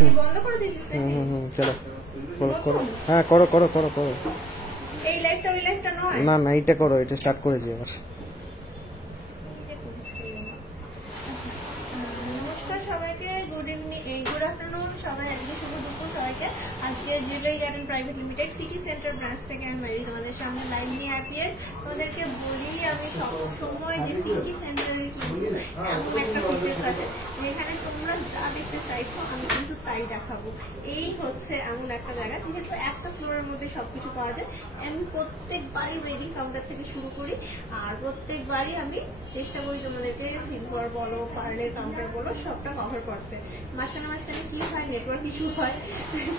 বন্ধ করে দিয়েছিস চলো করো করো, হ্যাঁ করো করো করো করো। এই লাইভটা ওই লাইভটা নয়, না না এইটা করো, এটা স্টার্ট করেছি আবার। নমস্কার সবাইকে, গুড ইভিনিং, গুড আফটারনুন সবাই, আজকে শুভ দুপুর সবাইকে। আজকে jewellery garden private limited city centre branch থেকে আমি মেরি তোমাদের সামনে লাইভ নিয়ে অ্যাপিয়ার। তোমাদেরকে বলি আমি সবসময় যে সিটি সেন্টারের এমন একটা ফিচার্স আছে যেখানে তোমরা যা দেখতে চাইছো আমি কিন্তু তাই দেখাবো। এই হচ্ছে এমন একটা জায়গা যেহেতু একটা ফ্লোরের মধ্যে সবকিছু পাওয়া যায়। আমি প্রত্যেকবারই ওয়েডিং কাউন্টার থেকে শুরু করি, আর প্রত্যেকবারই আমি চেষ্টা করি তোমাদেরকে সিলভার বলো, পার্লের কাউন্টার বলো, সবটা কভার করতে। মাঝখানে মাঝখানে কি হয়, নেটওয়ার্ক ইস্যু হয়,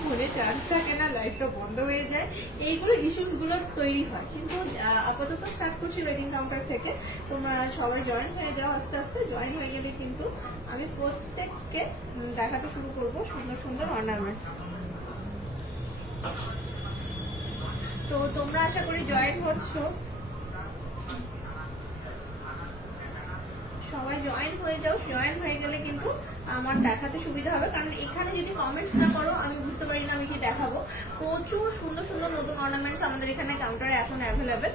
ফোনে চার্জ থাকে না, লাইটটা বন্ধ হয়ে যায়, এইগুলো ইস্যুস গুলো তৈরি হয়। কিন্তু আপাতত স্টার্ট করছি ওয়েডিং কাউন্টার থেকে। তোমরা সবাই জয়েন হয়ে যাও, আস্তে আস্তে জয়েন হয়ে গেলে কিন্তু আমি প্রত্যেককে দেখাতে শুরু করবো সুন্দর সুন্দর অর্নামেন্টস। তো তোমরা আশা করি জয়েন হচ্ছ, সবাই জয়েন হয়ে যাও। জয়েন হয়ে গেলে কিন্তু আমার দেখাতে সুবিধা হবে, কারণ এখানে যদি কমেন্টস না করো আমি বুঝতে পারি না আমি কি দেখাবো। প্রচুর সুন্দর সুন্দর নতুন অর্নামেন্টস আমাদের এখানে কাউন্টারে এখন অ্যাভেলেবেল।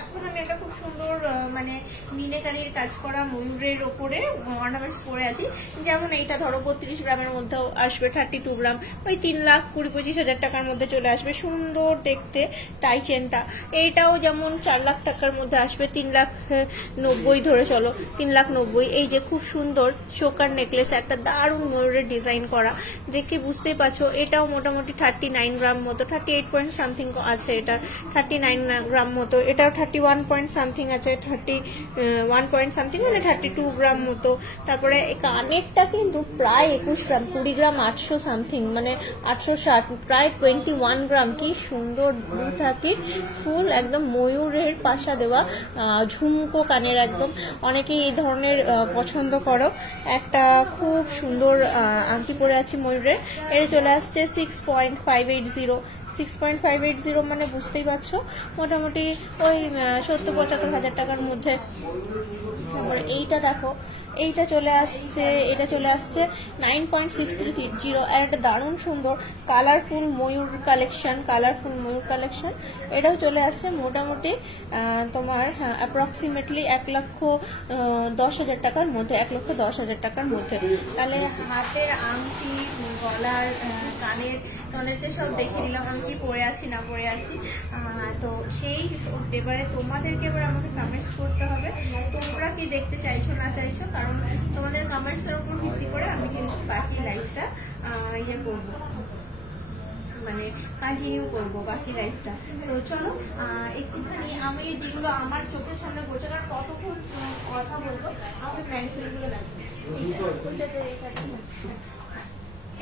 এখন আমি একটা খুব সুন্দর মানে মিনেকারির কাজ করা ময়ূরের ওপরে অর্নামেন্টস পরে আছি। যেমন এইটা ধরো 32 গ্রামের মধ্যেও আসবে, 32 গ্রাম, ওই 3,20-25,000 টাকার মধ্যে চলে আসবে। সুন্দর দেখতে টাই চেনটা, এইটাও যেমন 4 লাখ টাকার মধ্যে আসবে, 3,90,000 ধরে চলো, 3,90,000। এই যে খুব সুন্দর চোকার নেকলেস, একটা দারুণ ময়ূরের ডিজাইন করা, দেখে বুঝতেই পারছো। এটাও মোটামুটি 39 গ্রাম মতো, 38 পয়েন্ট সামথিং আছে, এটা 39 গ্রাম মতো। এটাও 31 পয়েন্ট সামথিং আছে, 31 পয়েন্ট সামথিং মানে 32 গ্রাম মতো। তারপরে কানেরটা কিন্তু প্রায় 21 গ্রাম, 20 গ্রাম 800 সামথিং, মানে 860, প্রায় 21 গ্রাম। কি সুন্দর ব্লু থাকি ফুল, একদম ময়ূরের পাশা দেওয়া ঝুমকো কানের, একদম অনেকেই এই ধরনের পছন্দ করো। একটা খুব সুন্দর আংটি পরে আছি ময়ূরের, এর চলে আসছে 6.580, 6.580 মানে বুঝতেই পারছো মোটামুটি ওই 70-75,000 টাকার মধ্যে। তারপরে এইটা দেখো, এইটা চলে আসছে, এটা চলে আসছে 9.630, আর একটা দারুণ সুন্দর কালারফুল ময়ূর কালেকশন, কালারফুল ময়ূর কালেকশন। এটাও চলে আসছে মোটামুটি তোমার অ্যাপ্রক্সিমেটলি 1,10,000 টাকার মধ্যে, 1,10,000 টাকার মধ্যে। তাহলে হাতের আংটি, গলার, কানের তোমাদেরকে সব দেখে দিলাম আমি কি পরে আছি না পরে আছি। তো সেই এবারে তোমাদেরকে এবার আমাকে কমেন্টস করতে হবে তোমরা কি দেখতে চাইছো না চাইছো, কারণ তোমাদের কমেন্টস এর উপর ভিত্তি করে আমি কিন্তু বাকি লাইফটা ইয়ে করবো, মানে কন্টিনিউ করবো বাকি লাইফটা। তো চলো একটুখানি আমি যেগুলো আমার চোখের সামনে বলছে, কারণ কতক্ষণ কথা বলবো, আমাকে প্যান্টগুলো লাগবে।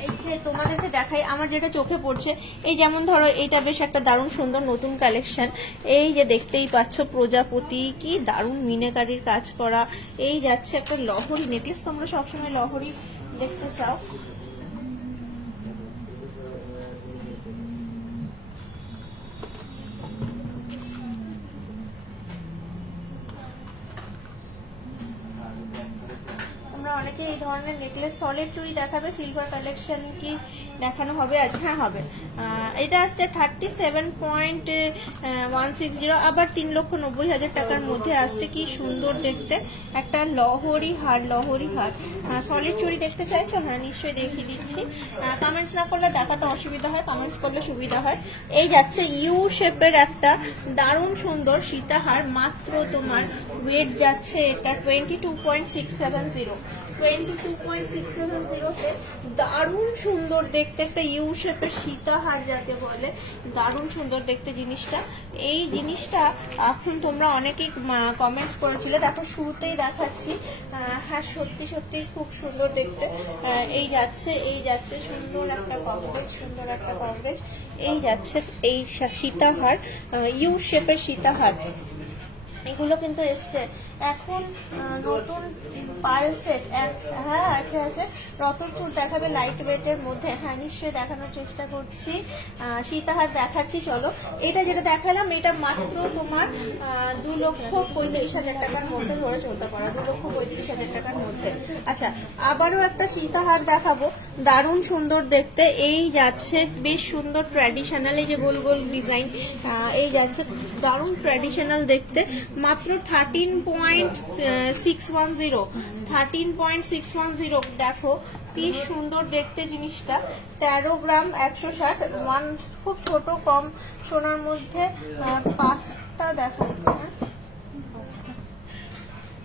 এই যে তোমাদেরকে দেখাই আমার যেটা চোখে পড়ছে, এই যেমন ধরো এইটা বেশ একটা দারুণ সুন্দর নতুন কালেকশন। এই যে দেখতেই পাচ্ছ প্রজাপতি, কি দারুণ মিনাকারির কাজ করা। এই যাচ্ছে একটা লহরি নেকলেস, তোমরা সবসময় লহরি দেখতে চাও। অনেকে এই ধরনের নেকলেস সলিড চুড়ি দেখাবে, সিলভার কালেকশন কি দেখানো হবে আজ? হ্যাঁ হবে। এটা আসছে 37.160, আবার 3,90,000 টাকার মধ্যে আসছে। কি সুন্দর দেখতে একটা লহরি হার, লহরি হার। সলিড চুড়ি দেখতে চাইছো? হ্যাঁ নিশ্চয়ই দেখিয়ে দিচ্ছি। কমেন্টস না করলে দেখাতে অসুবিধা হয়, কমেন্টস করলে সুবিধা হয়। এই যাচ্ছে ইউ শেপের একটা দারুণ সুন্দর সীতাহার, মাত্র তোমার ওয়েট যাচ্ছে এটা 22.670, 22.670 দারুণ সুন্দর দেখতে একটা ইউ শেপের সীতাহার যাকে বলে, দারুণ সুন্দর দেখতে জিনিসটা। এই জিনিসটা এখন তোমরা অনেকেই কমেন্টস করেছিলে, দেখো শুরুতেই দেখাচ্ছি। হ্যাঁ সত্যি সত্যি খুব সুন্দর দেখতে। এই যাচ্ছে, এই যাচ্ছে সুন্দর একটা কভারেজ, সুন্দর একটা কভারেজ। এই যাচ্ছে এই সীতাহার, ইউ শেপের সীতাহার। এগুলো কিন্তু এসছে এখন নতুন পার্ল সেট। হ্যাঁ আছে আছে, রতনপুর দেখাবে লাইট ওয়েটের মধ্যে। হ্যাঁ নিশ্চয়ই দেখানোর চেষ্টা করছি, সীতাহার দেখাচ্ছি। চলো এটা যেটা দেখালাম এটা মাত্র তোমার 2,35,000 টাকার মধ্যে ধরে চলতে পারো, 2,35,000 টাকার মধ্যে। আচ্ছা আবারও একটা সীতাহার দেখাবো, দারুণ সুন্দর দেখতে। এই যাচ্ছে বেশ সুন্দর ট্র্যাডিশনাল, এই যে গোল গোল ডিজাইন, এই যাচ্ছে দারুণ ট্র্যাডিশনাল দেখতে। মাত্র 13.610, 13.610। দেখো কি সুন্দর দেখতে জিনিসটা। 13 গ্রাম 160, খুব ছোট কম সোনার মধ্যে। পাঁচটা দেখো,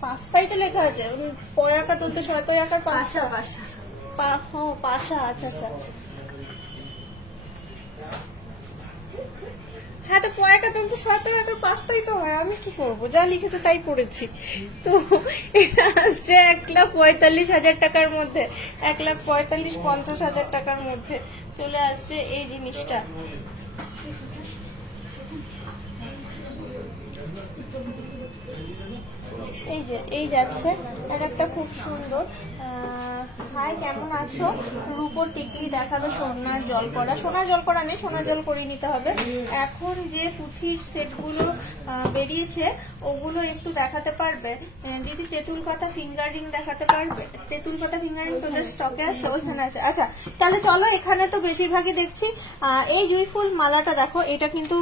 পাঁচটাই তো লেখা আছে, পয়াকা তুলতে শত আকার পাঁচটা, পাশা। আচ্ছা আচ্ছা, হ্যাঁ তো পয়াকা তুলতে শত আকার পাঁচটাই তো হয়, আমি কি করবো, যা লিখেছে তাই পড়েছি। তো এটা আসছে 1,45,000 টাকার মধ্যে, 1,45,50,000 টাকার মধ্যে চলে আসছে এই জিনিসটা। এই যে এই যাচ্ছে একটা খুব সুন্দর। হাই, কেমন আছো? রূপোর টিকলি দেখালো, সোনার জল করা, সোনার জল করা নেই, সোনার জল করে নিতে হবে। এখন যে পুঁথির সেটগুলো বেরিয়েছে ওগুলো একটু দেখাতে পারবে দিদি? তেঁতুল পাতা ফিঙ্গার রিং দেখাতে পারবে? তেঁতুল পাতা ফিঙ্গার রিং তোদের স্টকে আছে? ওইখানে আছে। আচ্ছা তাহলে চলো, এখানে তো বেশিরভাগই দেখছি। এই জুঁই ফুল মালাটা দেখো, এটা কিন্তু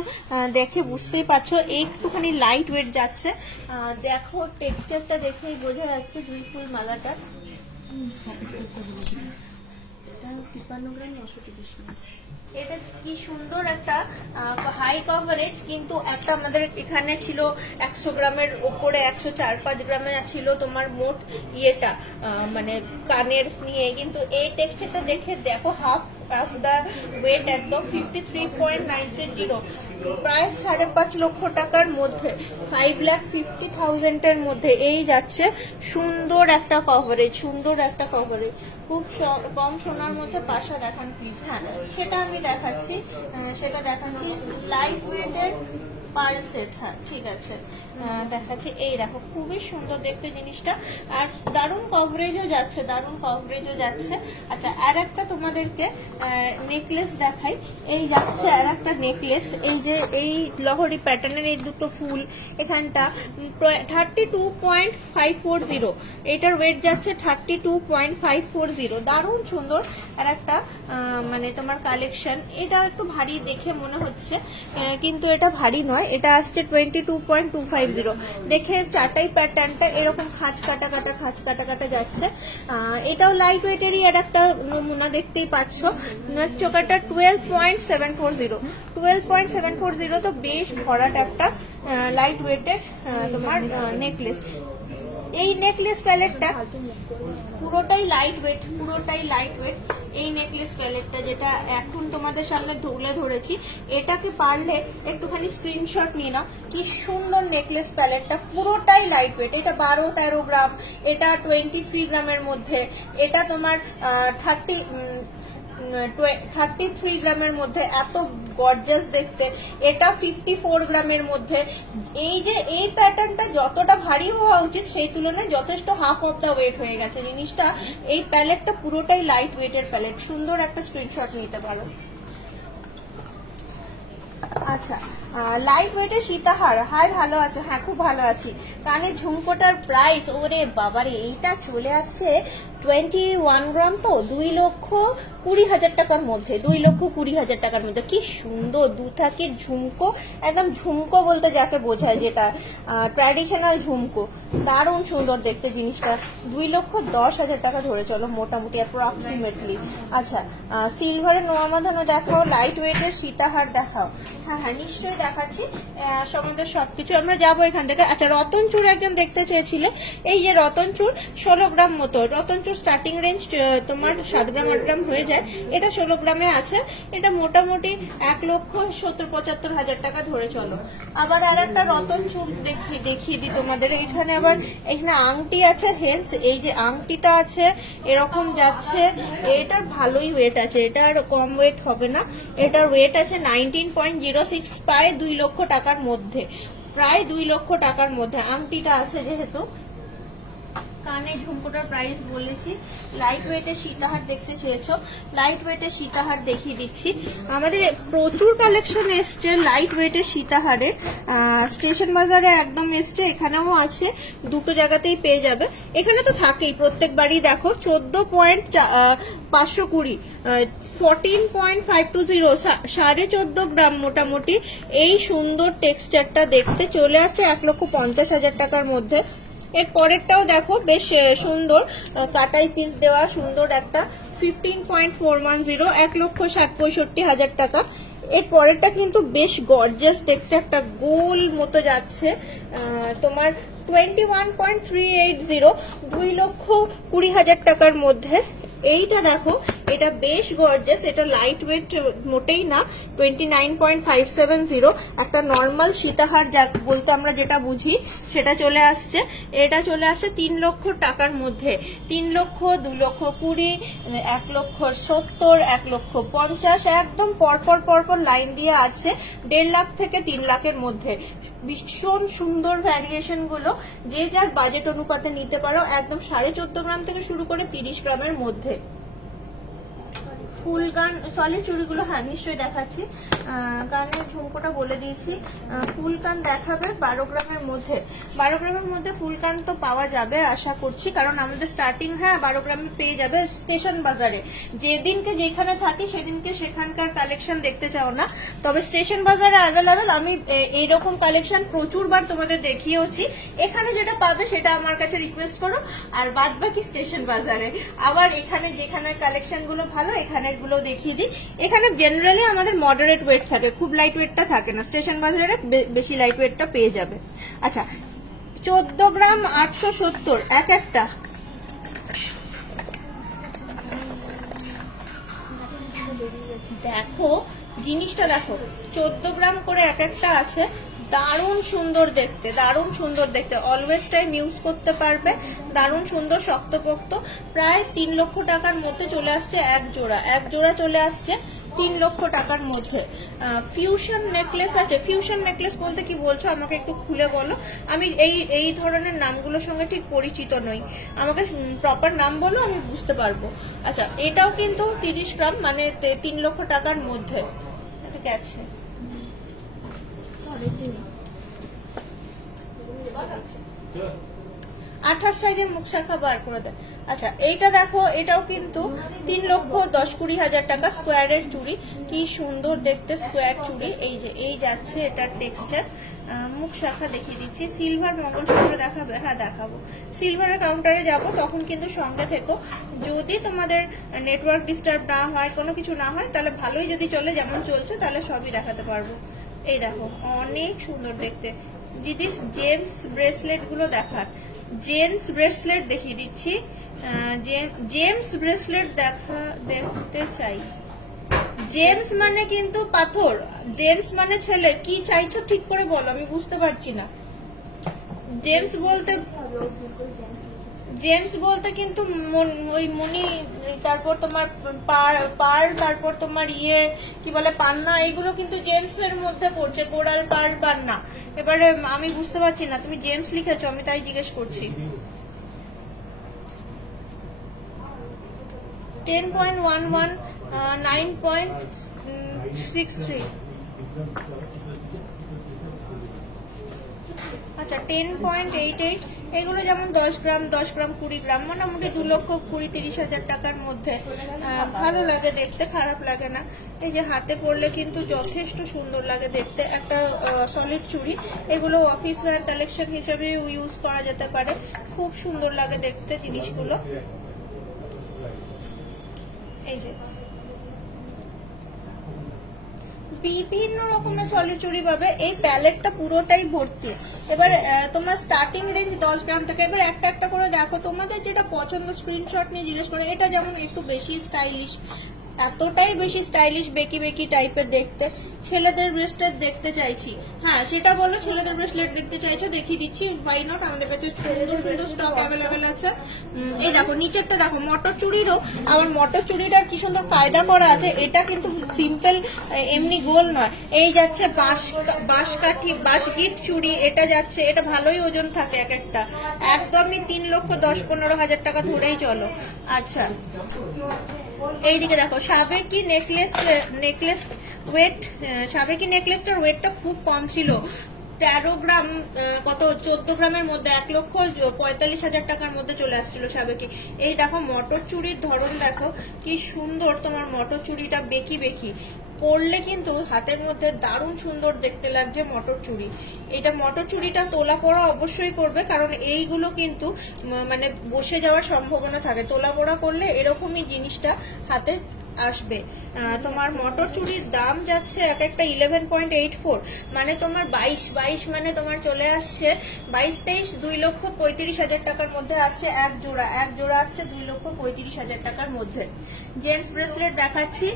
দেখে বুঝতেই পারছো একটুখানি লাইট ওয়েট যাচ্ছে। দেখো টেক্সচারটা দেখেই বোঝা যাচ্ছে জুঁই ফুল মালাটা। 53 গ্রাম 930 মিলি। এটা কি সুন্দর একটা হাই কভারেজ, কিন্তু একটা আমাদের এখানে ছিল 100 গ্রামের ওপরে, 104-5 গ্রামে ছিল তোমার মোট ইয়েটা, মানে কানের নিয়ে। কিন্তু এই টেক্সচারটা দেখে দেখো, হাফ দা ওয়েট একদম 53.930, প্রায় 5.5 লক্ষ টাকার মধ্যে, 5,50,000 এর মধ্যে এই যাচ্ছে। সুন্দর একটা কভারেজ, সুন্দর একটা কভারেজ, খুব কম সোনার মধ্যে পাশা দেখান প্লিজ। হ্যাঁ সেটা আমি দেখাচ্ছি, সেটা দেখাচ্ছি লাইট ওয়েটের পার সেট। হ্যাঁ ঠিক আছে, দেখাচ্ছি। এই দেখো খুবই সুন্দর দেখতে জিনিসটা, আর দারুণ কভারেজও যাচ্ছে, দারুণ কভারেজও যাচ্ছে। আচ্ছা আর একটা তোমাদেরকে নেকলেস দেখাই। এই যাচ্ছে আর একটা নেকলেস, এই যে এই লহরি প্যাটার্নের এই দুটো ফুল এখানটা 32.540, এটার ওয়েট যাচ্ছে 32.540। দারুণ সুন্দর আর একটা মানে তোমার কালেকশন। এটা একটু ভারী দেখে মনে হচ্ছে, কিন্তু এটা ভারী নয়, এটা আসছে 22.250। দেখে চাটাই প্যাটার্নটা এরকম খাঁজ কাটা কাটা যাচ্ছে। এটাও লাইট ওয়েটেরই আর একটা নমুনা, দেখতেই পাচ্ছ। চোকাটা 12.740, 12.740, তো বেশ ভরাট একটা লাইট ওয়েটের তোমার নেকলেস। এই নেকলেস প্যালেটটা পুরোটাই লাইট ওয়েট, পুরোটাই লাইট ওয়েট। এই নেকলেস প্যালেটটা যেটা এখন তোমাদের সামনে তুলে ধরেছি, এটাকে পারলে একটুখানি স্ক্রিনশট নিয়ে নাও। কি সুন্দর নেকলেস প্যালেটটা, পুরোটাই লাইট ওয়েট। এটা 12-13 গ্রাম, এটা 23 গ্রামের মধ্যে, এটা তোমার 33 গ্রামের মধ্যে, এত গর্জাস দেখতে। এটা 54 গ্রামের মধ্যে। এই যে এই প্যাটার্নটা যতটা ভারী হওয়া উচিত সেই তুলনায় যথেষ্ট হাফ অফ দা ওয়েট হয়ে গেছে জিনিসটা। এই প্যালেটটা পুরোটাই লাইট ওয়েটের প্যালেট, সুন্দর একটা স্ক্রিনশট নিতে পারো। আচ্ছা লাইট ওয়েটের সীতাহার। হাই ভালো আছো? হ্যাঁ খুব ভালো আছি। কানের ঝুমকোটার প্রাইস, ওরে বাবারে, এইটা চলে আসছে 21 গ্রাম, তো 2,20,000 টাকার মধ্যে, 2,20,000 টাকার মধ্যে। কি সুন্দর দুথাকের ঝুমকো, একদম ঝুমকো বলতে যাকে বোঝায়, যেটা ট্র্যাডিশনাল ঝুমকো, দারুণ সুন্দর দেখতে জিনিসটা। 2,10,000 টাকা ধরে চলো মোটামুটি অ্যাপ্রক্সিমেটলি। আচ্ছা সিলভারের নোয়ামাধানো দেখাও, লাইট ওয়েটের সীতাহার দেখাও। হ্যাঁ হ্যাঁ নিশ্চয়ই দেখাচ্ছি, আমাদের সবকিছু আমরা যাবো এখান থেকে। আচ্ছা রতন চূড় একজন দেখতে চেয়েছিলে, এই যে রতন চূড় 16 গ্রাম মতো। রতন চূড় স্টার্টিং রেঞ্জ তোমার 7 গ্রাম 8 গ্রাম হয়ে যায়, এটা 16 গ্রামে আছে। এটা মোটামুটি 1,70,75,000 টাকা ধরে চলো। আবার আর একটা রতন চূড় দেখিয়ে দিই তোমাদের। এখানে আবার এখানে আংটি আছে, হেন্স এই যে আংটিটা আছে এরকম যাচ্ছে। এটার ভালোই ওয়েট আছে, এটা আর কম ওয়েট হবে না। এটার ওয়েট আছে 19.06, প্রায় 2 লক্ষ টাকার মধ্যে, প্রায় 2 লক্ষ টাকার মধ্যে আংটিটা আছে যেহেতু। কানে ঝুমকোটার প্রাইস বলেছি। লাইট ওয়েটের সীতাহার দেখতে চেয়েছো, লাইট ওয়েটের সীতাহার দেখিয়ে দিচ্ছি। আমাদের প্রচুর কালেকশন এসছে লাইট ওয়েটের সীতাহারের, স্টেশন বাজারে একদম এসছে, এখানেও আছে, দুটো জায়গাতেই পেয়ে যাবে। এখানে তো থাকেই প্রত্যেকবারই, দেখো 14.520, 14.520, 14.5 গ্রাম মোটামুটি। এই সুন্দর টেক্সচারটা দেখতে চলে আসছে 1,50,000 টাকার মধ্যে। এর পরেরটাও দেখো বেশ সুন্দর, কাটাই পিস দেওয়া সুন্দর একটা 15.410, 1,60,65,000 টাকা। এর পরেরটা কিন্তু বেশ গর্জিয়াস দেখতে, একটা গোল মতো যাচ্ছে তোমার 21.380, 2,20,000 টাকার মধ্যে। এইটা দেখো, এটা বেশ গর্জিয়াস, এটা লাইট ওয়েট মোটেই না, 29.570, একটা নর্মাল সীতাহার যা বলতে আমরা যেটা বুঝি সেটা চলে আসছে। এটা চলে আসছে 3 লক্ষ টাকার মধ্যে, 3 লক্ষ, 2,20,000, 1,70,000, 1,50,000, একদম পরপর লাইন দিয়ে আছে 1.5 লাখ থেকে 3 লাখের মধ্যে। ভীষণ সুন্দর ভ্যারিয়েশন গুলো, যে যার বাজেট অনুপাতে নিতে পারো। একদম 14.5 গ্রাম থেকে শুরু করে 30 গ্রামের মধ্যে। ফুলকান সলিড চুড়িগুলো হ্যাঁ নিশ্চয়ই দেখাচ্ছি, কারণে ঝুমকোটা বলে দিয়েছি। ফুলকান দেখাবে 12 গ্রামের মধ্যে, 12 গ্রামের মধ্যে ফুলকান তো পাওয়া যাবে আশা করছি, কারণ আমাদের স্টার্টিং 12 গ্রামে পেয়ে যাবে স্টেশন বাজারে। যেদিনকে যেখানে থাকি সেদিনকে সেখানকার কালেকশন দেখতে চাও না, তবে স্টেশন বাজারে অ্যাভেলেবেল। আমি এইরকম কালেকশন প্রচুরবার তোমাদের দেখিয়েছি, এখানে যেটা পাবে সেটা আমার কাছে রিকোয়েস্ট করো, আর বাদ বাকি স্টেশন বাজারে। আবার এখানে যেখানে কালেকশন গুলো ভালো এখানে গুলো দেখিয়ে দিই। এখানে জেনারেলি আমাদের মডারেট ওয়েট থাকে, খুব লাইট ওয়েটটা থাকে না, স্টেশন বাজারে বেশি লাইট ওয়েটটা পেয়ে যাবে। আচ্ছা 14 গ্রাম 870 এক একটা, দেখো জিনিসটা দেখো, 14 গ্রাম করে এক একটা আছে, দারুণ সুন্দর দেখতে, দারুণ সুন্দর দেখতে, অলওয়েজ টাইম ইউজ করতে পারবে, দারুণ সুন্দর শক্তপোক্ত। প্রায় 3 লক্ষ টাকার মধ্যে চলে আসছে এক জোড়া চলে আসছে 3 লক্ষ টাকার মধ্যে। ফিউশন নেকলেস আছে, ফিউশন নেকলেস বলতে কি বলছো আমাকে একটু খুলে বলো, আমি এই ধরনের নামগুলোর সঙ্গে ঠিক পরিচিত নই, আমাকে প্রপার নাম বলো, আমি বুঝতে পারবো। আচ্ছা এটাও কিন্তু 30 গ্রাম, মানে 3 লক্ষ টাকার মধ্যে। এটা গেছে 28 সাইজের মুখ শাখা বার করে দেয়। আচ্ছা এইটা দেখো, এটাও কিন্তু 3,10,20,000 টাকা, স্কোয়ারের চুড়ি, কি সুন্দর দেখতে স্কোয়ার চুড়ি। এই যে এই যাচ্ছে এটার টেক্সচার, মুখ শাখা দেখিয়ে দিচ্ছি। সিলভার মঙ্গলসূত্র দেখাবে, হ্যাঁ দেখাবো, সিলভারের কাউন্টারে যাব তখন কিন্তু সঙ্গে থেকো। যদি তোমাদের নেটওয়ার্ক ডিস্টার্ব না হয়, কোনো কিছু না হয়, তাহলে ভালোই যদি চলে, যেমন চলছে তাহলে সবই দেখাতে পারবো। এই দেখো অনেক সুন্দর দেখতে। দিদি জেন্টস ব্রেসলেট গুলো দেখার, জেন্টস ব্রেসলেট দেখিয়ে দিচ্ছি, জেমস ব্রেসলেট দেখতে চাই। জেমস মানে কিন্তু পাথর, জেমস মানে ছেলে, কি চাইছো ঠিক করে বলো, আমি বুঝতে পারছি না। জেমস বলতে কিন্তু ওই মনি, তারপর তোমার পার্ল, তারপর তোমার কি বলে পান্না, এগুলো কিন্তু জেমস এর মধ্যে পড়ছে, কোরাল, পার্ল, পান্না। এবারে আমি বুঝতে পারছি না, তুমি জেমস লিখেছো, আমি তাই জিজ্ঞেস করছি। 10.11, 9.63, আচ্ছা 10.88, এগুলো যেমন 10 গ্রাম 20 গ্রাম, মোটামুটি 2,20,30,000 টাকার মধ্যে। ভালো লাগে দেখতে, খারাপ লাগে না। এই যে হাতে পরলে কিন্তু যথেষ্ট সুন্দর লাগে দেখতে, একটা সলিড চুড়ি। এগুলো অফিস ওয়্যার কালেকশন হিসেবে ইউজ করা যেতে পারে, খুব সুন্দর লাগে দেখতে জিনিসগুলো। এই যে বিভিন্ন রকমের সলিড চুড়ি পাবে, এই প্যালেটটা পুরোটাই ভর্তি। এবার তোমার স্টার্টিং রেঞ্জ 10 গ্রাম থেকে। এবার একটা একটা করে দেখো, তোমাদের যেটা পছন্দ স্ক্রিনশট নিয়ে জিজ্ঞেস করে। এটা যেমন একটু বেশি স্টাইলিশ, এতটাই বেশি স্টাইলিশ বেকি বেকি টাইপের দেখতে। ছেলেদের ব্রেসলেট দেখতে চাইছি, হ্যাঁ সেটা বলো, ছেলেদের ব্রেসলেট দেখতে চাইছো দেখিয়ে দিচ্ছি, ওয়াই নট, আমাদের কাছে সুন্দর সুন্দর স্টক অ্যাভেলেবেল আছে। এই দেখো নিচেরটা দেখো, মটর চুড়িরও, আমার মটর চুড়িটার কি সুন্দর কায়দা করা আছে। এটা কিন্তু সিম্পল এমনি গোল নয়, এই যাচ্ছে বাঁশগিট চুড়ি, এটা যাচ্ছে, এটা ভালোই ওজন থাকে এক একটা, একদমই 3,10,15,000 টাকা ধরেই চলো। আচ্ছা এইদিকে দেখো সাবেকি নেকলেস ওয়েট, সাবেকি নেকলেসটার ওয়েটটা খুব কম ছিল, 13 গ্রাম, কত 14 গ্রামের মধ্যে 1,45,000 টাকার মধ্যে চলে আসছিল সাবেকি। এই দেখো মটর চুড়ির ধরন দেখো কি সুন্দর, তোমার মটর চুড়িটা বেকি বেকি পরলে কিন্তু হাতের মধ্যে দারুণ সুন্দর দেখতে লাগছে মটর চুড়ি। এটা মটর চুড়িটা তোলা পড়া অবশ্যই করবে, কারণ এইগুলো কিন্তু মানে বসে যাওয়ার সম্ভাবনা থাকে, তোলা পড়া করলে এরকমই জিনিসটা হাতে আসবে। তোমার মটর চুড়ির দাম যাচ্ছে এক একটা 11.84, মানে তোমার 22 মানে তোমার চলে আসছে 22-23, 2,35,000 টাকার মধ্যে আসছে এক জোড়া আসছে 2,35,000 টাকার মধ্যে। জেন্টস ব্রেসলেট দেখাচ্ছি,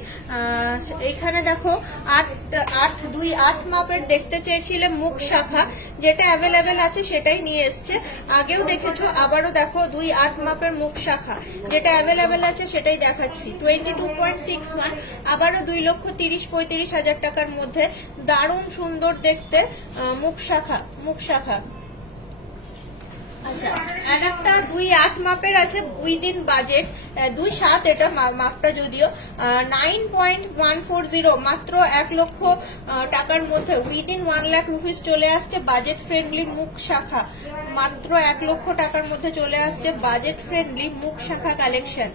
এখানে দেখো 8 মাপের দেখতে চেয়েছিলে মুখ শাখা, যেটা অ্যাভেলেবেল আছে সেটাই নিয়ে এসছে, আগেও দেখেছো, আবারও দেখো 2 মাপের মুখ শাখা, যেটা অ্যাভেলেবেল আছে সেটাই দেখাচ্ছি, 22.61, আবারও 2,30,35,000 টাকার মধ্যে, দারুণ সুন্দর দেখতে মুখ শাখা। আচ্ছা আর একটা 2 মাপের আছে উইদিন বাজেট, 2.7 এটা মাপটা যদিও, 9.140, মাত্র 1 লক্ষ টাকার মধ্যে উইদিন 1 লাখ রুপিস চলে আসছে বাজেট ফ্রেন্ডলি মুখ শাখা, মাত্র 1 লক্ষ টাকার মধ্যে চলে আসছে বাজেট ফ্রেন্ডলি মুখ শাখা কালেকশন।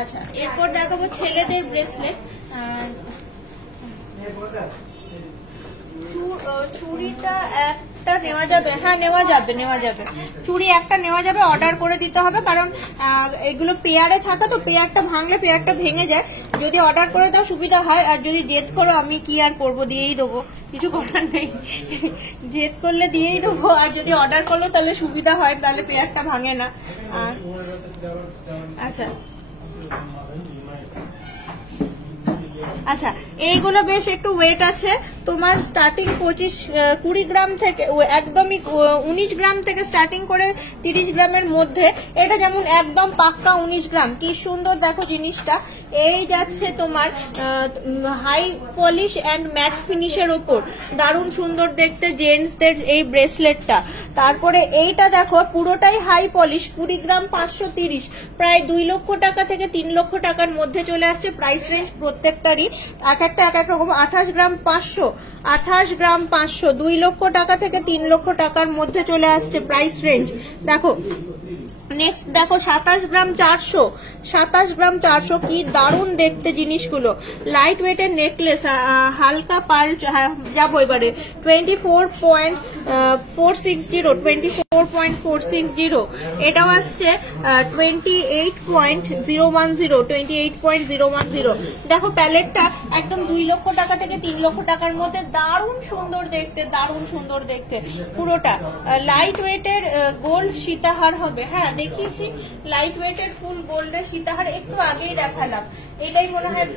আচ্ছা এরপর দেখাবো ছেলেদের ব্রেসলেট, চুড়িটা একটা নেওয়া যাবে, হ্যাঁ নেওয়া যাবে, চুড়ি একটা নেওয়া যাবে, অর্ডার করে দিতে হবে, কারণ এগুলো পেয়ারে থাকে তো, পেয়ারটা ভাঙলে পেয়ারটা ভেঙে যায়, যদি অর্ডার করে দাও সুবিধা হয়, আর যদি জেদ করো আমি কি আর করবো, দিয়েই দেবো, কিছু করার নেই, জেদ করলে দিয়েই দেবো, আর যদি অর্ডার করলো তাহলে সুবিধা হয়, তাহলে পেয়ারটা ভাঙে না। আচ্ছা এইগুলো বেশ একটু ওয়েট আছে, তোমার স্টার্টিং 20 গ্রাম থেকে, একদমই 19 গ্রাম থেকে স্টার্টিং করে 30 গ্রামের মধ্যে, এটা যেমন একদম পাক্কা 19 গ্রাম, কি সুন্দর দেখো জিনিসটা, এই যাচ্ছে তোমার হাই পলিশ অ্যান্ড ম্যাট ফিনিশের ওপর, দারুণ সুন্দর দেখতে জেন্টসদের এই ব্রেসলেটটা। তারপরে এইটা দেখো পুরোটাই হাই পলিশ, 20 গ্রাম 530, প্রায় 2 লক্ষ টাকা থেকে 3 লক্ষ টাকার মধ্যে চলে আসছে প্রাইস রেঞ্জ প্রত্যেকটারই, এক একটা এক এক রকম। 28 গ্রাম 500, 2 লক্ষ টাকা থেকে 3 লক্ষ টাকার মধ্যে চলে আসছে প্রাইস রেঞ্জ। দেখো নেক্সট দেখো 27 গ্রাম 400, কি দারুণ দেখতে জিনিসগুলো, লাইট ওয়েটের নেকলেস, হালকা পার্ল, যাবো এবারে 24.460, এটাও আসছে 28.010, দেখো প্যালেটটা একদম 2 লক্ষ টাকা থেকে 3 লক্ষ টাকার মধ্যে, দারুণ সুন্দর দেখতে পুরোটা। লাইট ওয়েটের গোল্ড সীতাহার হবে, হ্যাঁ দেখিয়েছি লাইট ওয়েটের ফুল গোল্ডের সীতাহার, একটু আগেই দেখালাম, এটাই মনে হয়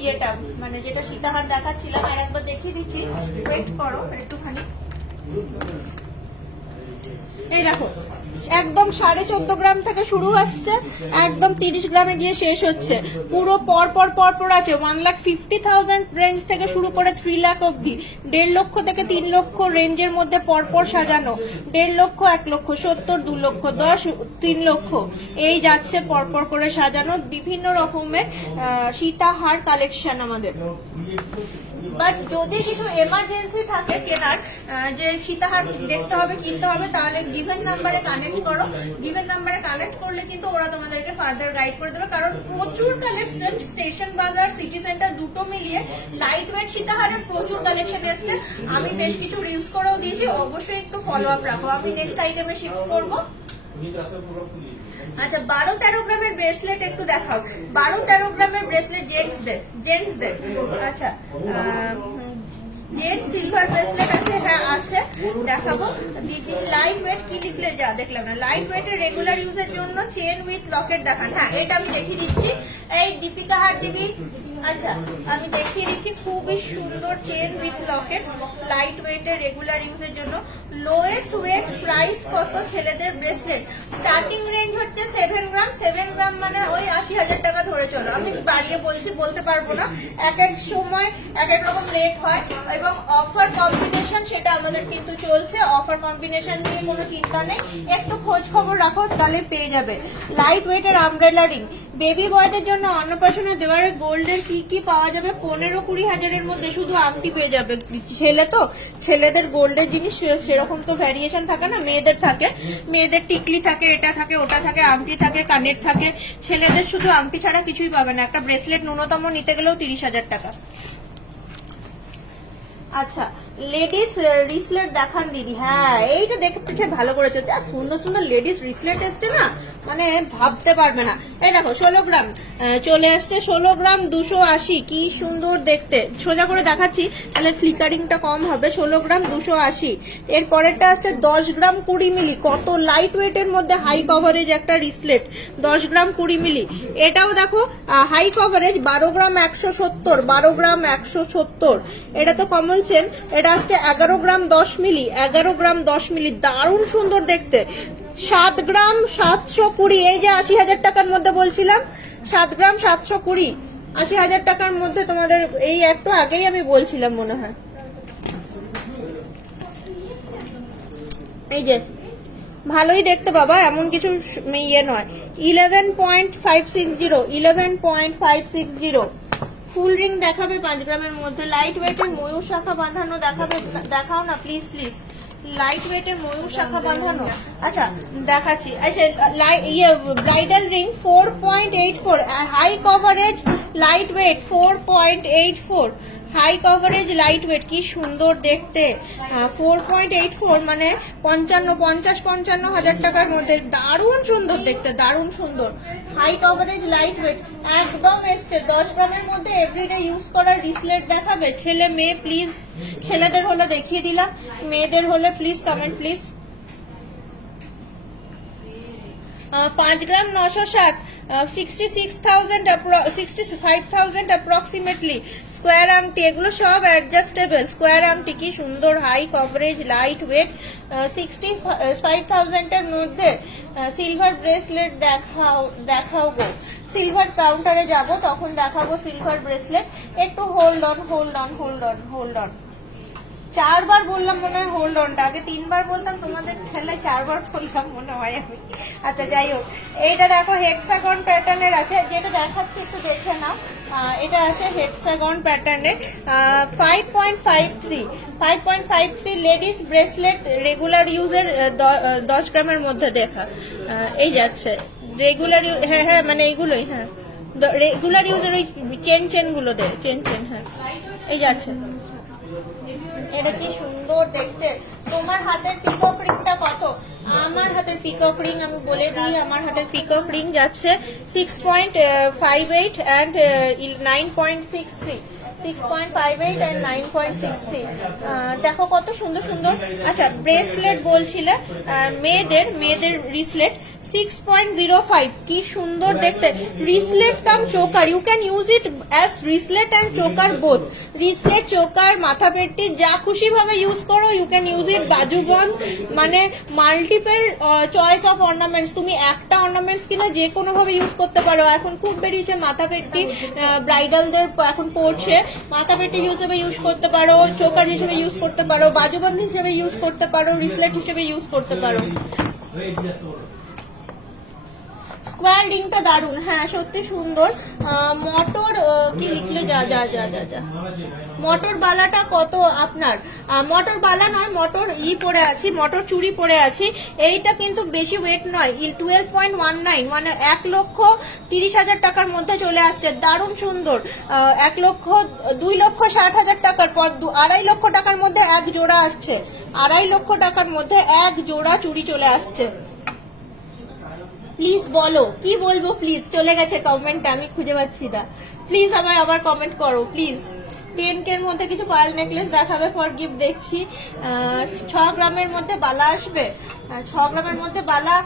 ইয়েটা, মানে যেটা সীতাহার দেখাচ্ছিলাম, আর একবার দেখিয়ে দিচ্ছি, ওয়েট করো একটুখানি। এই দেখো একদম 14.5 গ্রাম থেকে শুরু হচ্ছে, একদম 30 গ্রামে গিয়ে শেষ হচ্ছে, পুরো পর আছে, 1,50,000 রেঞ্জ থেকে শুরু করে 3 লাখ অব্দি, 1.5 লক্ষ থেকে 3 লক্ষ রেঞ্জের মধ্যে পরপর সাজানো, 1.5 লক্ষ, 1 লক্ষ 70, 2 লক্ষ 10, 3 লক্ষ, এই যাচ্ছে পরপর করে সাজানো বিভিন্ন রকমের সীতাহার কালেকশন আমাদের। বাট যদি কিছু এমার্জেন্সি থাকে কেনার, যে সীতাহার দেখতে হবে কিনতে হবে, তাহলে গিভেন নাম্বারে কানেক্ট করো, গিভেন নাম্বারে কানেক্ট করলে কিন্তু ওরা তোমাদেরকে ফার্দার গাইড করে দেবে, কারণ প্রচুর কালেকশন, স্টেশন বাজার সিটি সেন্টার দুটো মিলিয়ে লাইট ওয়েট সীতাহারের প্রচুর কালেকশন এসছে, আমি বেশ কিছু রিলস করেও দিয়েছি, অবশ্যই একটু ফলো আপ রাখো। আমি নেক্সট আইটেমে শিফট করবো। আচ্ছা 12-13 গ্রামের ব্রেসলেট একটু দেখাও, 12-13 গ্রামের ব্রেসলেট জেন্টসদের। আচ্ছা জেড সিলভার ব্রেসলেট আছে, হ্যাঁ আছে, দেখাবো। দিদি লাইট ওয়েট কি লিখলে যা দেখলাম না। লাইট ওয়েটের রেগুলার ইউজের জন্য চেন উইথ লকেট দেখান। হ্যাঁ এটা আমি দেখিয়ে দিচ্ছি, এই দীপিকা হার দিবি। আচ্ছা আমি দেখিয়ে দিচ্ছি, খুবই সুন্দর চেন উইথ লকেট, লাইট ওয়েটের রেগুলার ইউজের জন্য। লোয়েস্ট ওয়েট প্রাইস কত ছেলেদের ব্রেসলেট? স্টার্টিং রেঞ্জ হচ্ছে 7 গ্রাম। 7 গ্রাম মানে ওই 80,000 টাকা ধরে চলো, আমি বাড়িয়ে বলতে পারবো না, এক এক সময় এক এক রকম রেট হয়। এবং অফার কম্বিনেশন সেটা আমাদের কিন্তু চলছে, অফার কম্বিনেশন নিয়ে কোনো চিন্তা নেই, একটু খোঁজ খবর রাখো তাহলে পেয়ে যাবে। লাইট ওয়েটের আমব্রেলা রিং, বেবি বয়দের জন্য অন্নপ্রাশনে দেওয়ার গোল্ডের কি কি পাওয়া যাবে? 15-20 হাজারের মধ্যে শুধু আংটি পেয়ে যাবে। ছেলে তো, ছেলেদের গোল্ডের জিনিস সেরকম তো ভ্যারিয়েশন থাকে না, মেয়েদের থাকে, মেয়েদের টিকলি থাকে, এটা থাকে, ওটা থাকে, আংটি থাকে, কানের থাকে। ছেলেদের শুধু আংটি ছাড়া কিছুই পাবে না। একটা ব্রেসলেট ন্যূনতম নিতে গেলেও 30,000 টাকা। আচ্ছা লেডিস রিসলেট দেখান দিদি। হ্যাঁ এইটা দেখতে ভালো করে চলছে, আর সুন্দর সুন্দর লেডিস রিসলেট এসছে না, মানে ভাবতে পারবে না। এই দেখো 16 গ্রাম চলে আসছে, 16 গ্রাম 280, কি সুন্দর দেখতে। সোজা করে দেখাচ্ছি তাহলে ফ্লিকারিংটা কম হবে। 16 গ্রাম 280। এর পরেরটা আসছে 10 গ্রাম 20 মিলি, কত লাইট ওয়েটের মধ্যে হাই কভারেজ একটা রিসলেট, 10 গ্রাম 20 মিলি। এটাও দেখো হাই কভারেজ, 12 গ্রাম 170, 12 গ্রাম 170। এটা তো কমন চেন, এটা আজকে 11 গ্রাম 10 মিলি, 11 গ্রাম 10 মিলি, দারুণ সুন্দর দেখতে। 7 গ্রাম 720, এই যে 80,000 টাকার মধ্যে বলছিলাম, 7 গ্রাম 720, 80,000 টাকার মধ্যে তোমাদের। এই একটু আগেই আমি বলছিলাম মনে হয়। এই যে ভালোই দেখতে বাবা, এমন কিছু ইয়ে নয়। 11.560, 11.560। ফুল রিং দেখাবে 5 গ্রামের মধ্যে। লাইট ওয়েটের ময়ূর শাখা বাঁধানো দেখাবে, দেখাও না প্লিজ প্লিজ। লাইট ওয়েটের ময়ূর শাখা বাঁধানো, আচ্ছা দেখাচ্ছি। আচ্ছা ইয়ে bridal ring 4.84, high coverage lightweight 4.84, high coverage lightweight, কি সুন্দর দেখতে। 4.84 মানে 50 হাজার টাকার মধ্যে, দারুণ সুন্দর দেখতে, দারুণ সুন্দর। হাই কভারেজ লাইট ওয়েট একদম এসছে। 10 গ্রামের মধ্যে এভরিডে ইউজ করার রিসলেট দেখাবে। ছেলে মেয়ে প্লিজ, ছেলেদের হলে দেখিয়ে দিলাম, মেয়েদের হলে please comment please. 5 gram 960, 65,000 approximately. Square আংটি, এগুলো সব অ্যাডজাস্টেবল স্কোয়ার আংটি, কি সুন্দর হাই কভারেজ লাইট ওয়েট। 65,000 এর মধ্যে সিলভার ব্রেসলেট দেখাও গো। সিলভার কাউন্টারে যাব তখন দেখাবো সিলভার ব্রেসলেট। একটু hold on hold on hold on hold on. 4 বার বললাম মনে হয় হোল্ড অনটা, আগে 3 বার বলতাম, তোমাদের ছেলে 4 বার বললাম মনে হয় আমি। আচ্ছা যাই হোক, এইটা দেখো হেক্সাগন প্যাটার্নের আছে, যেটা দেখাচ্ছি একটু দেখে নাও। এটা আছে হেক্সাগন প্যাটার্নের, 5.53 লেডিস ব্রেসলেট রেগুলার ইউজের 10 গ্রামের মধ্যে দেখা এই যাচ্ছে। রেগুলার হ্যাঁ হ্যাঁ মানে এইগুলোই, হ্যাঁ রেগুলার ইউজের ওই চেন গুলো দে, চেন হ্যাঁ এই যাচ্ছে। এটা কি সুন্দর দেখতে। তোমার হাতের পিকক রিংটা কত? আমার হাতের পিকক রিং আমি বলে দিই, আমার হাতের পিকক রিং যাচ্ছে 6.58 and 9.63, 6.58 and 9.63। দেখো কত সুন্দর সুন্দর। আচ্ছা ব্রেসলেট বলছিলে, মেয়েদের রিসলেট 6.05, কি সুন্দর দেখতে। Bracelet cum choker, you can use it as bracelet and choker both. Bracelet choker মাথা পেট্টি যা খুশি ভাবে ইউজ করো, ইউ ক্যান ইউজ ইট বাজুবন্ধ, মানে মাল্টিপল চয়েস অফ অর্নামেন্টস। তুমি একটা অর্নামেন্টস কিনা যে কোনো ভাবে ইউজ করতে পারো। এখন খুব বেরিয়েছে মাথা পেট্টি, ব্রাইডালদের এখন পড়ছে, মাথা পেট্টি হিসেবে ইউজ করতে পারো, চোকার হিসেবে ইউজ করতে পারো, বাজুবন্ধ হিসেবে ইউজ করতে পারো, রিসলেট হিসেবে ইউজ করতে পারো। স্কোয়ার রিংটা দারুন, হ্যাঁ সত্যি সুন্দর। মোটর কি লিখলে যা যা যা যা যা। মোটর বালাটা কত আপনার? মোটর বালা নয়, মোটর পরে আছি, মোটর চুড়ি পরে আছি। এইটা কিন্তু বেশি ওয়েট নয়, 12.19 মানে 1,30,000 টাকার মধ্যে চলে আসছে, দারুণ সুন্দর। 2,60,000 টাকার পর 2.5 লক্ষ টাকার মধ্যে এক জোড়া আসছে, 2.5 লক্ষ টাকার মধ্যে এক জোড়া চুড়ি চলে আসছে। প্লিজ বলো কি বলবো, প্লিজ চলে গেছে কমেন্ট, আমি খুঁজে পাচ্ছি না, প্লিজ আমার আবার কমেন্ট করো প্লিজ। 10K এর মধ্যে কিছু পার্ল নেকলেস দেখাবে ফর গিফট দেখছি। 6 গ্রামের মধ্যে বালা আসবে, 6 গ্রামের মধ্যে বালা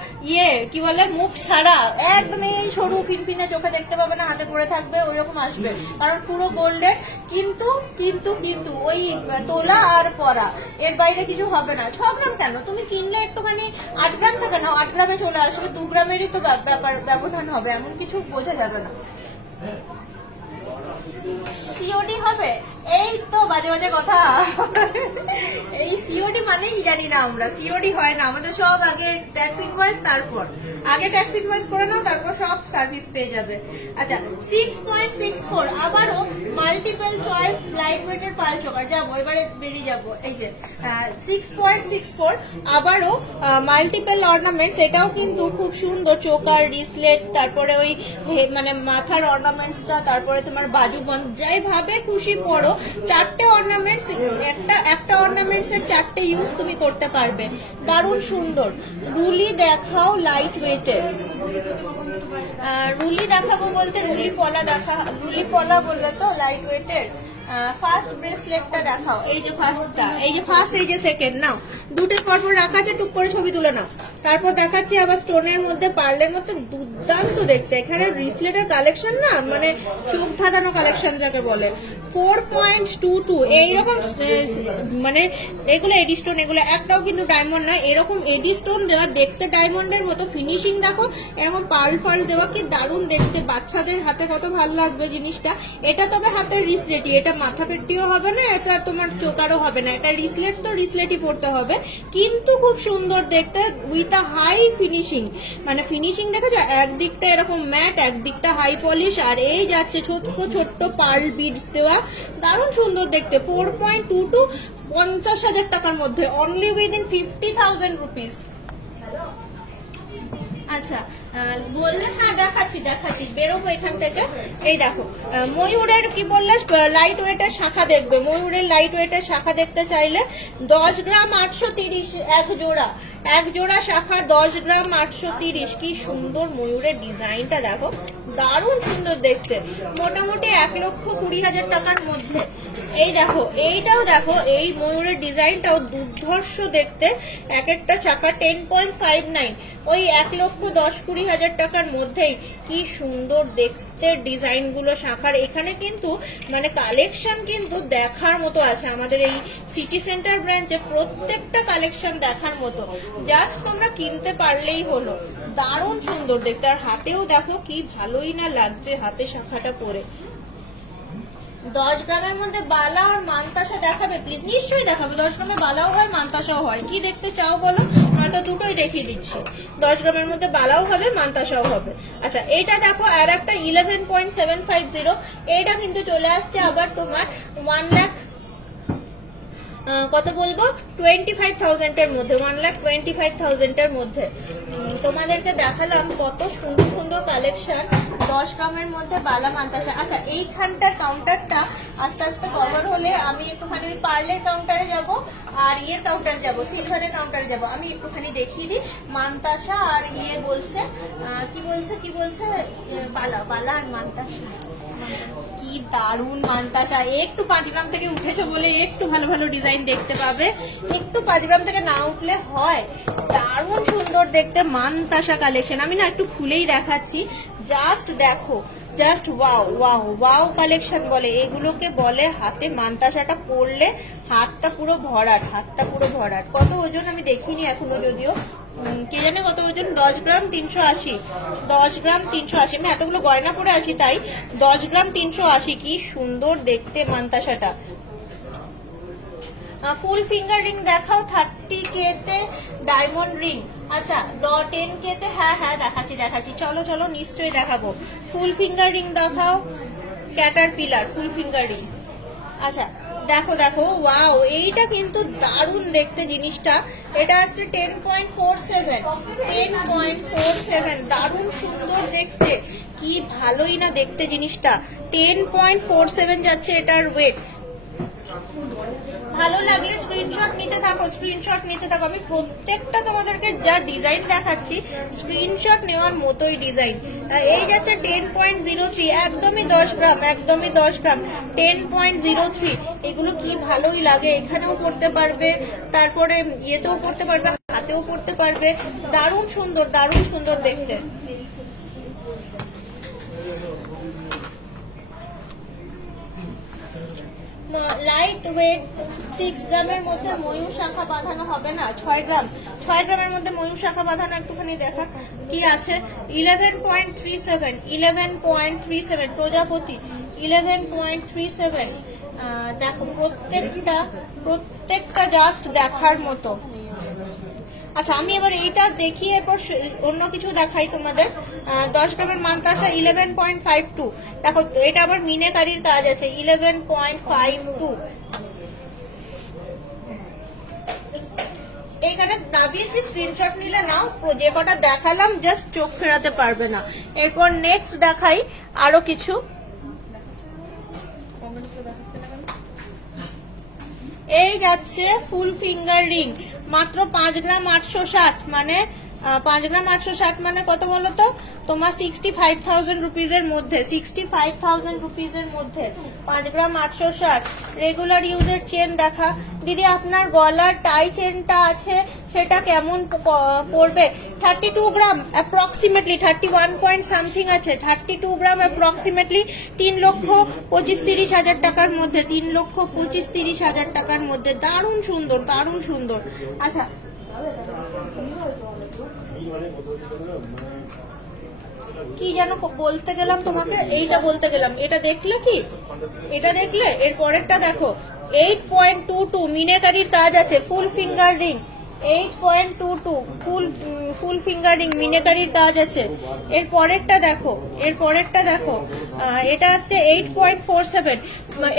কি বলে মুখ ছাড়া একদম এই সরু ফিনফিনে, চোখে দেখতে পাবে না, হাতে পড়ে থাকবে ওইরকম আসবে, কারণ পুরো গোল্ডের। কিন্তু কিন্তু কিন্তু ওই তোলা আর পরা, এর বাইরে কিছু হবে না। 6 গ্রাম কেন, তুমি কিনলে একটুখানি 8 গ্রাম থেকে নাও, 8 গ্রামে চলে আসবে, 2 গ্রামেরই তো ব্যাপার ব্যবধান হবে, এমন কিছু বোঝা যাবে না। সিওডি হবে, এই তো বাজে বাজে কথা। এই সিওডি মানেই জানি না আমরা, সিওডি হয় না আমাদের, সব আগে ট্যাক্স ইনভয়েস, তারপর আগে ট্যাক্স ইনভয়েস করে নাও, তারপর সব সার্ভিস পেয়ে যাবে। আচ্ছা 6.64, আবারও মাল্টিপল চয়েস লাইট ওয়েটের পাল চোকার, যাবো এবারে বেরিয়ে যাবো। এই যে 6.64, আবারও মাল্টিপল অর্নামেন্টস, এটাও কিন্তু খুব সুন্দর, চোকার, রিসলেট, তারপরে ওই মানে মাথার অর্নামেন্টসটা, তারপরে তোমার বাজু বন্ধ, যাই ভাবে খুশি পড়ো, 4টে অর্নামেন্টস, একটা অর্নামেন্টস এর 4টে ইউজ তুমি করতে পারবে, দারুণ সুন্দর। রুলি দেখাও লাইট ওয়েটের, রুলি দেখাবো বলতে রুলি পলা বললে তো লাইট ওয়েটের। ফার্স্ট ব্রেসলেটটা দেখাও, এই যে ফার্স্টটা, এই যে ফার্স্ট, এই যে সেকেন্ড, নাও দুটোর পর পর রাখা আছে, টুক করে ছবি তুলে নাও। তারপর দেখাচ্ছি আবার স্টোনের মধ্যে, পার্লের মধ্যে, দুর্দান্ত দেখতে। এখানে রিসলেটের কালেকশন না, মানে চোখ ধাঁধানো কালেকশন যাকে বলে। 4.22, এইরকম মানে এগুলো এডি স্টোন, এগুলো একটাও কিন্তু ডায়মন্ড না, এরকম এডি স্টোন দেওয়া, দেখতে ডায়মন্ডের মতো, ফিনিশিং দেখো, এরকম পার্ল ফার্ল দেওয়া, কি দারুণ দেখতে, বাচ্চাদের হাতে কত ভালো লাগবে জিনিসটা। এটা তবে হাতের রিসলেটি, এটা মাথা পেটিও হবে না, এটা তোমার চোকারও হবে না, এটা রিসলেট তো রিসলেটই পড়তে হবে, কিন্তু খুব সুন্দর দেখতে, উইথ আ হাই ফিনিশিং, মানে ফিনিশিং দেখা যায়, একদিকটা এরকম ম্যাট, একদিকটা হাই পলিশ, আর এই যাচ্ছে ছোট্ট ছোট্ট পার্ল বিডস দেওয়া, দারুণ সুন্দর দেখতে। 4.22, 50,000 টাকার মধ্যে, অনলি উইদিন 50,000 রুপিস। আচ্ছা বললে, হ্যাঁ দেখাচ্ছি, বেরোবো এখান থেকে। এই দেখো ময়ূরের কি বললে, লাইট ওয়েটের শাখা দেখবে, ময়ূরের লাইট ওয়েটের শাখা দেখতে চাইলে 10 গ্রাম 830, এক জোড়া শাখা 10 গ্রাম 830, কি সুন্দর ময়ূরের ডিজাইনটা দেখো, দারুণ সুন্দর দেখতে, মোটামুটি 1,20,000 টাকার মধ্যে। এই দেখো, এইটাও দেখো, এই ময়ূরের ডিজাইনটাও দুর্ধর্ষ দেখতে, এক একটা শাখা 10.59, ওই 1,10,20,000 টাকার মধ্যেই, কি সুন্দর দেখতে ডিজাইন গুলো শাখার। এখানে কিন্তু মানে কালেকশন কিন্তু দেখার মতো আছে আমাদের এই সিটি সেন্টার ব্রাঞ্চে, প্রত্যেকটা কালেকশন দেখার মতো, জাস্ট তোমরা কিনতে পারলেই হলো, দারুণ সুন্দর দেখতে। আর হাতেও দেখো কি ভালোই না লাগছে হাতে শাখাটা পরে। 10 গ্রামের মধ্যে বালা আর মানতাসা দেখাবে প্লিজ? নিশ্চয়ই দেখাবে, 10 গ্রামে বালাও হয় মানতাসাও হয়, কি দেখতে চাও বলো, হয়তো দুটোই দেখিয়ে দিচ্ছি। 10 গ্রামের মধ্যে বালাও হবে মানতাসাও হবে। আচ্ছা এইটা দেখো, আর একটা 11.750, এইটা কিন্তু চলে আসছে আবার তোমার 1 লাখ, কত বলবো, 25,000 এর মধ্যে, 1,25,000 এর মধ্যে। তোমাদেরকে দেখালাম কত সুন্দর সুন্দর কালেকশন 10 গ্রামের মধ্যে বালা মানতাসা। আচ্ছা এইখানটার কাউন্টারটা আস্তে আস্তে কভার হলে আমি একটুখানি ওই পার্লের কাউন্টারে যাব, আর কাউন্টারে যাব, সিলভারের কাউন্টারে যাব, আমি একটুখানি দেখিয়ে দিই মানতাসা আর বলছে, কি বলছে বালা আর মানতাসা, কি দারুণ মানতাসা। একটু পাঁচগ্রাম থেকে উঠেছো বলে একটু ভালো ভালো ডিজাইন দেখতে পাবে, একটু পাঁচগ্রাম থেকে না উঠলে হয়, দারুণ সুন্দর দেখতে মানতাসা কালেকশন। আমি না একটু খুলেই দেখাচ্ছি, জাস্ট দেখো, just wow wow wow collection বলে এগুলোকে, বলে হাতে মানতাসাটা পরলে হাতটা পুরো ভরাট, কত ওজন আমি দেখিনি এখনো, যদিও কে জানে কত ওজন, 10 গ্রাম 380, 10 গ্রাম 380, আমি এতগুলো গয়না পরে আছি তাই 10 গ্রাম 380, কি সুন্দর দেখতে মানতাসাটা। ফুল ফিঙ্গার রিং দেখাও, 30K তে ডায়মন্ড রিং। আচ্ছা 10K তে, হ্যাঁ দেখাচ্ছি, চলো নিশ্চয়ই দেখাবো। ফুল ফিঙ্গার রিং দেখাও, ক্যাটারপিলার ফুল ফিঙ্গার রিং। আচ্ছা দেখো ওয়াও, এইটা কিন্তু দারুণ দেখতে জিনিসটা, এটা আসছে 10.47, দারুণ সুন্দর দেখতে, কি ভালোই না দেখতে জিনিসটা। 10.47 যাচ্ছে এটার ওয়েট, ভালো লাগলে স্ক্রিনশট নিতে থাকো, স্ক্রিনশট নিতে থাকো। আমি প্রত্যেকটা তোমাদেরকে যা ডিজাইন দেখাচ্ছি স্ক্রিনশট নেওয়ার মতোই ডিজাইন। এই যাচ্ছে 10.03, একদমই 10 গ্রাম, একদমই 10 গ্রাম, 10.03। এগুলো কি ভালোই লাগে, এখানেও পড়তে পারবে, তারপরে ইয়েতেও পড়তে পারবে, হাতেও পড়তে পারবে। দারুণ সুন্দর, দারুণ সুন্দর দেখতে। লাইট ওয়েট, 6 গ্রামের মধ্যে ময়ূর শাখা বাঁধানো হবে না, 6 গ্রাম, 6 গ্রামের মধ্যে ময়ূর শাখা বাঁধানো একটুখানি দেখা কি আছে। 11.37, 11.37 প্রজাপতি, 11.37। দেখো প্রত্যেকটা জাস্ট দেখার মতো। আচ্ছা, আমি এবার এইটা দেখিয়ে এরপর অন্য কিছু দেখাই তোমাদের। 10 গ্রামের মানতাসা 11.52। দেখো এটা আবার মিনেকারির কাজ আছে, 11.52। এইখানে দাবিয়েছি, স্ক্রিনশট নিলে নাও, যে কটা দেখালাম জাস্ট চোখ ফেরাতে পারবে না। এরপর নেক্সট দেখাই আরো কিছু। এই যাচ্ছে ফুল ফিঙ্গার রিং, মাত্র 5 গ্রাম 860, মানে 5 গ্রাম 860 মানে কত বলো তো তোমার 65,000 রুপিজের মধ্যে, 65,000 রুপিজের মধ্যে 5 গ্রাম 860। রেগুলার ইউজের চেন দেখা দিদি, আপনার গলার টাই চেনটা আছে সেটা কেমন পড়বে? 32 গ্রাম অ্যাপ্রক্সিমেটলি, 31 পয়েন্ট সামথিং আছে, 32 গ্রাম অ্যাপ্রক্সিমেটলি 3,25,30,000 টাকার মধ্যে, 3,25,30,000 টাকার মধ্যে। দারুণ সুন্দর, দারুণ সুন্দর। আচ্ছা, কি যেন বলতে গেলাম তোমাকে, এইটা বলতে গেলাম, এটা দেখলে কি, এটা দেখলে এর পরেরটা দেখো, 8.22 মিনেকারির কাজ আছে, ফুল ফিঙ্গার রিং, 8.22 ফুল ফিঙ্গার রিং মিনেকারির কাজ আছে। এর পরেরটা দেখো, এর পরেরটা দেখো, এটা আসছে 8.47,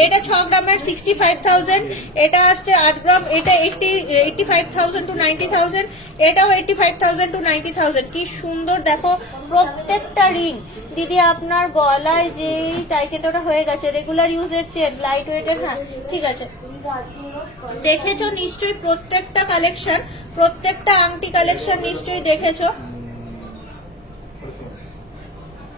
এটা 6 গ্রামের 65,000, এটা আসছে 8 গ্রাম, এটা 85,000 to 90,000, এটাও 85,000 to 90,000। কি সুন্দর দেখো প্রত্যেকটা রিং। দিদি আপনার গলায় যে টাইটেনটা হয়ে গেছে, রেগুলার ইউজের চেন, লাইট ওয়েটের, হ্যাঁ ঠিক আছে। দেখেছো নিশ্চয়ই প্রত্যেকটা কালেকশন, প্রত্যেকটা আংটি কালেকশন নিশ্চয়ই দেখেছো,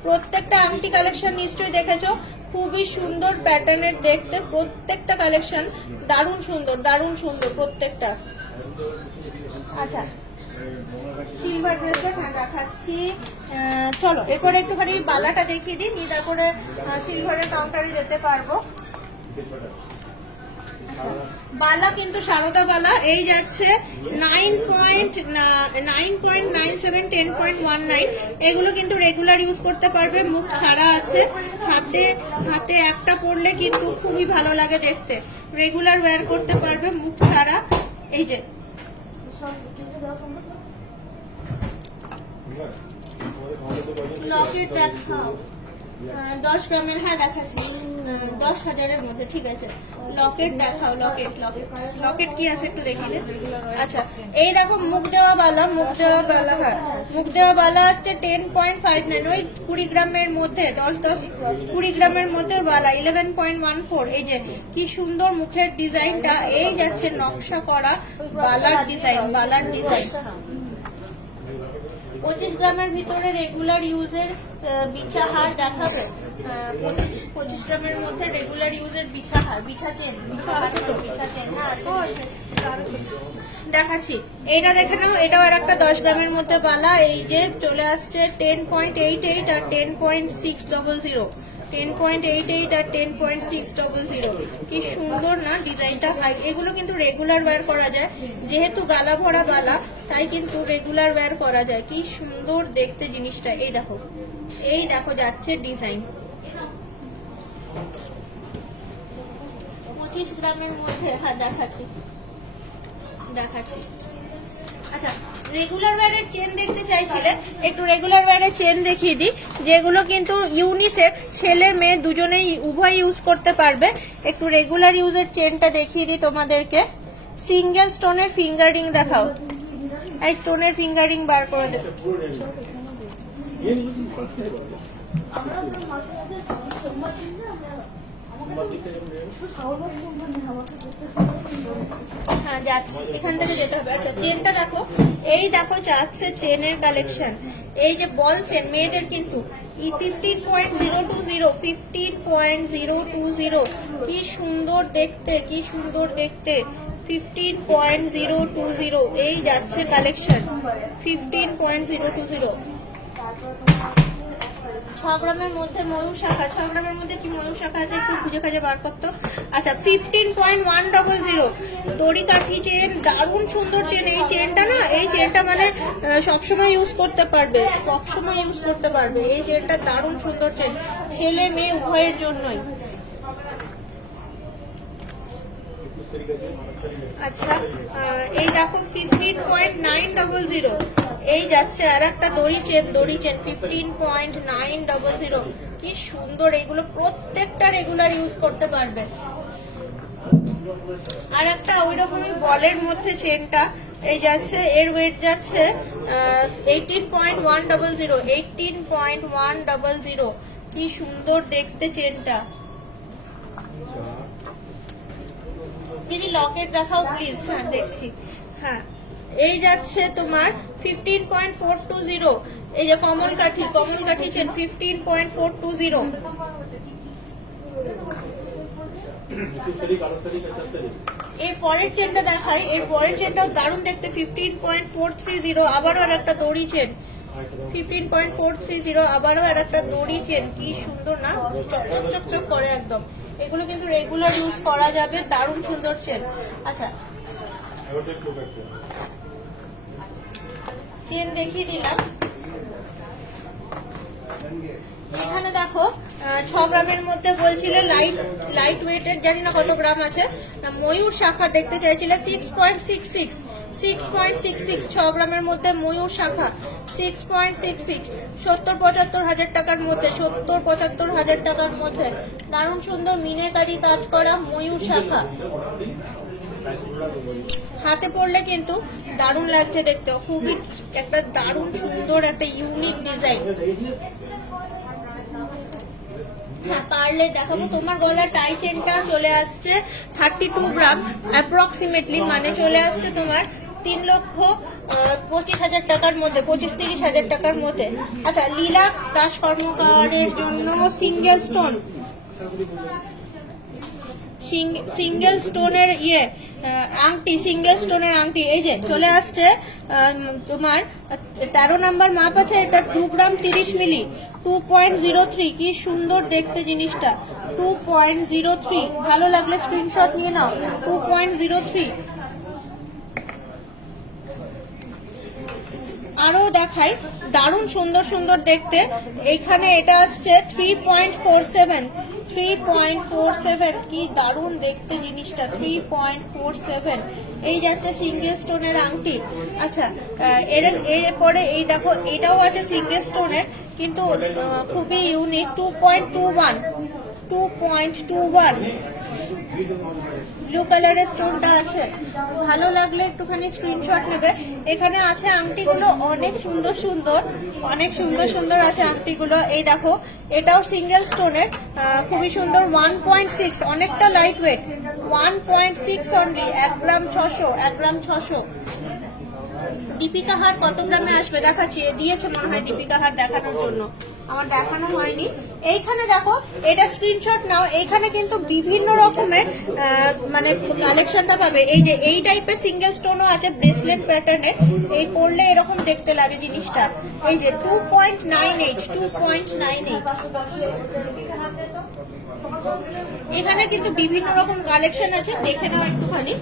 প্রত্যেকটা আংটি কালেকশন নিশ্চয়ই দেখেছো। খুবই সুন্দর প্যাটার্নের দেখতে প্রত্যেকটা কালেকশন, দারুণ সুন্দর, দারুণ সুন্দর প্রত্যেকটা। আচ্ছা, সিলভার ব্রেসলেট হ্যাঁ দেখাচ্ছি। চলো এরপরে একটুখানি বালাটা দেখিয়ে দিই, নিয়ে তারপরে সিলভারের কাউন্টারে যেতে পারবো। বালা কিন্তু সারদা বালা, এই যাচ্ছে 9.97, 10.19। এগুলো কিন্তু রেগুলার ইউজ করতে পারবে, মুখ ছাড়া আছে, হাতে একটা পরলে কিন্তু খুবই ভালো লাগে দেখতে, রেগুলার ওয়্যার করতে পারবে মুখ ছাড়া। এই যে লকেট দেখাও, 10 গ্রামের, হ্যাঁ দেখাচ্ছি, 10,000-এর মধ্যে, ঠিক আছে। লকেট দেখাও, লকেট, লকেট, লকেট কি আছে একটু দেখিলে। আচ্ছা, এই দেখো মুখ দেওয়া বালা, মুখ দেওয়া বালা, হ্যাঁ মুখ দেওয়া বালা আসছে 10.59, ওই 20 গ্রামের মধ্যে, 10-20 গ্রামের মধ্যে বালা, 11.14। এই যে কি সুন্দর মুখের ডিজাইনটা, এই যাচ্ছে নকশা করা বালার ডিজাইন, বালার ডিজাইন। 25 গ্রামের ভিতরে রেগুলার ইউজের বিছা হার দেখাবে, 25 গ্রামের মধ্যে রেগুলার ইউজের বিছা হার, বিছা চেন, বিছা চেন না আছে দেখাচ্ছি। এইটা দেখে নাও, এটাও আর একটা 10 গ্রামের মধ্যে বালা, এই যে চলে আসছে 10.88 আর 10.600, 10.88 আর 10.600। কি সুন্দর না ডিজাইনটা। এগুলো কিন্তু রেগুলার ওয়্যার করা যায়, যেহেতু গালা ভরা বালা তাই কিন্তু রেগুলার ওয়্যার করা যায়। কি সুন্দর দেখতে জিনিসটা। এই দেখো, এই দেখো যাচ্ছে ডিজাইন, 25 গ্রামের মধ্যে, হ্যাঁ দেখাচ্ছি দেখাচ্ছি। আচ্ছা, রেগুলার ওয়্যারের চেন দেখতে চাইছিলে, একটু রেগুলার ওয়্যারের চেন দেখিয়ে দিই, যেগুলো কিন্তু ইউনিসেক্স, ছেলে মেয়ে দুজনেই উভয় ইউজ করতে পারবে। একটু রেগুলার ইউজের চেনটা দেখিয়ে দিই তোমাদেরকে। সিঙ্গেল স্টোনের ফিঙ্গারিং দেখাও, এই স্টোনের ফিঙ্গারিং বার করে দেবে। হ্যাঁ যাচ্ছি, এখান থেকে যেতে হবে। আচ্ছা চেনটা দেখো, এই দেখো যাচ্ছে চেনের কালেকশন। এই যে বল চেন মেয়েদের কিন্তু 15.020 15.020 কি সুন্দর দেখতে, কি সুন্দর দেখতে। 15.020 এই যাচ্ছে কালেকশন 15.020। 6 গ্রামের মধ্যে ময়ূর শাখা, 6 গ্রামের মধ্যে কি ময়ূর শাখা আছে একটু খুঁজে খুঁজে বার করতো। আচ্ছা 15.100 দড়ি কাঠি চেন, দারুণ সুন্দর চেন। এই চেনটা না, এই চেনটা মানে সবসময় ইউজ করতে পারবে, সবসময় ইউজ করতে পারবে। এই চেনটা দারুণ সুন্দর চেন, ছেলে মেয়ে উভয়ের জন্যই। আচ্ছা এই দেখো 15.900 এই যাচ্ছে আর একটা দড়ি চেন, দড়ি চেন 15.900 কি সুন্দর। এগুলো প্রত্যেকটা রেগুলার ইউজ করতে পারবে। আর একটা ওই রকমই বলের মধ্যে চেনটা এই যাচ্ছে, এর ওয়েট যাচ্ছে 18.100 18.100 কি সুন্দর দেখতে চেনটা। দিদি লকেট দেখাও প্লিজ। হ্যাঁ দেখছি। হ্যাঁ এই যাচ্ছে তোমার 15.420 এই যে কমল কাঠি, কমল কাঠি চেন 15.420। এর পরের চেনটা দেখাই, এর পরের চেনটাও দারুণ দেখতে 15.430 আবারও আর একটা দড়ি চেন 15.430 আবারও আর একটা দড়ি চেন। কি সুন্দর না, চকচক চকচক করে একদম। এগুলো কিন্তু রেগুলার ইউজ করা যাবে, দারুণ সুন্দর চেন। আচ্ছা চেন দেখিয়ে দিলাম। এখানে দেখো 6 গ্রামের মধ্যে বলছিলে লাইট ওয়েটের, জানি না কত গ্রাম আছে। ময়ূর শাখা দেখতে চাইছিলে 6.66 6 গ্রামের মধ্যে ময়ূর শাখা 6.66 70-75 হাজার টাকার মধ্যে, 70-75 হাজার টাকার মধ্যে দারুণ সুন্দর মিনাকারি কাজ করা ময়ূর শাখা। হাতে পড়লে কিন্তু দারুণ লাগছে দেখতে, খুবই একটা দারুণ সুন্দর একটা ইউনিক ডিজাইন। হ্যাঁ পারলে দেখাবো। তোমার গলা টাই চেনটা চলে আসছে 32 গ্রাম অ্যাপ্রক্সিমেটলি, মানে চলে আসছে তোমার 3,25,000 টাকার মধ্যে, 25-30 হাজার টাকার মধ্যে। আচ্ছা লীলা দাস কর্মকারের জন্য সিঙ্গেল স্টোন, সিঙ্গেল স্টোনের আংটি, সিঙ্গেল স্টোনের আংটি এই যে চলে আসছে তোমার 13 নাম্বার মাপ আছে। এটা 2 গ্রাম 30 মিলি 2.03 কি সুন্দর দেখতে জিনিসটা 2.03। ভালো লাগলে স্ক্রিনশট নিয়ে নাও 2.03। আরো দেখাই দারুণ সুন্দর সুন্দর দেখতে। এখানে এটা আসছে 3.47 কি দারুণ দেখতে জিনিসটা 3.47 এই যাচ্ছে সিঙ্গেল স্টোনের আংটি। আচ্ছা এরপরে এই দেখো এটাও আছে সিঙ্গেল স্টোনের কিন্তু খুবই ইউনিক 2.21 ব্লু কালারের স্টোনটা আছে। ভালো লাগলে একটুখানি স্ক্রিনশট নেবে। এখানে আছে আংটিগুলো অনেক সুন্দর সুন্দর, অনেক সুন্দর সুন্দর আছে আংটিগুলো। এই দেখো এটাও সিঙ্গেল স্টোনের খুবই সুন্দর 1.6 অনেকটা লাইট ওয়েট 1.6 অনলি 1 গ্রাম 600। দীপিকা হার কত গ্রামে আসবে দেখাচ্ছি, দিয়েছে মনে হয় দীপিকা হার দেখানোর জন্য, আমার দেখানো হয়নি। এইখানে দেখো এটা স্ক্রিনশট নাও। এইখানে কিন্তু বিভিন্ন রকমের মানে কালেকশনটা পাবে। এই যে এই টাইপের সিঙ্গেল স্টোনও আছে ব্রেসলেট প্যাটার্নের, এই পরলে এরকম দেখতে লাগে জিনিসটা। এই যে 2.98 এখানে কিন্তু বিভিন্ন রকম কালেকশন আছে, দেখে নাও একটুখানি।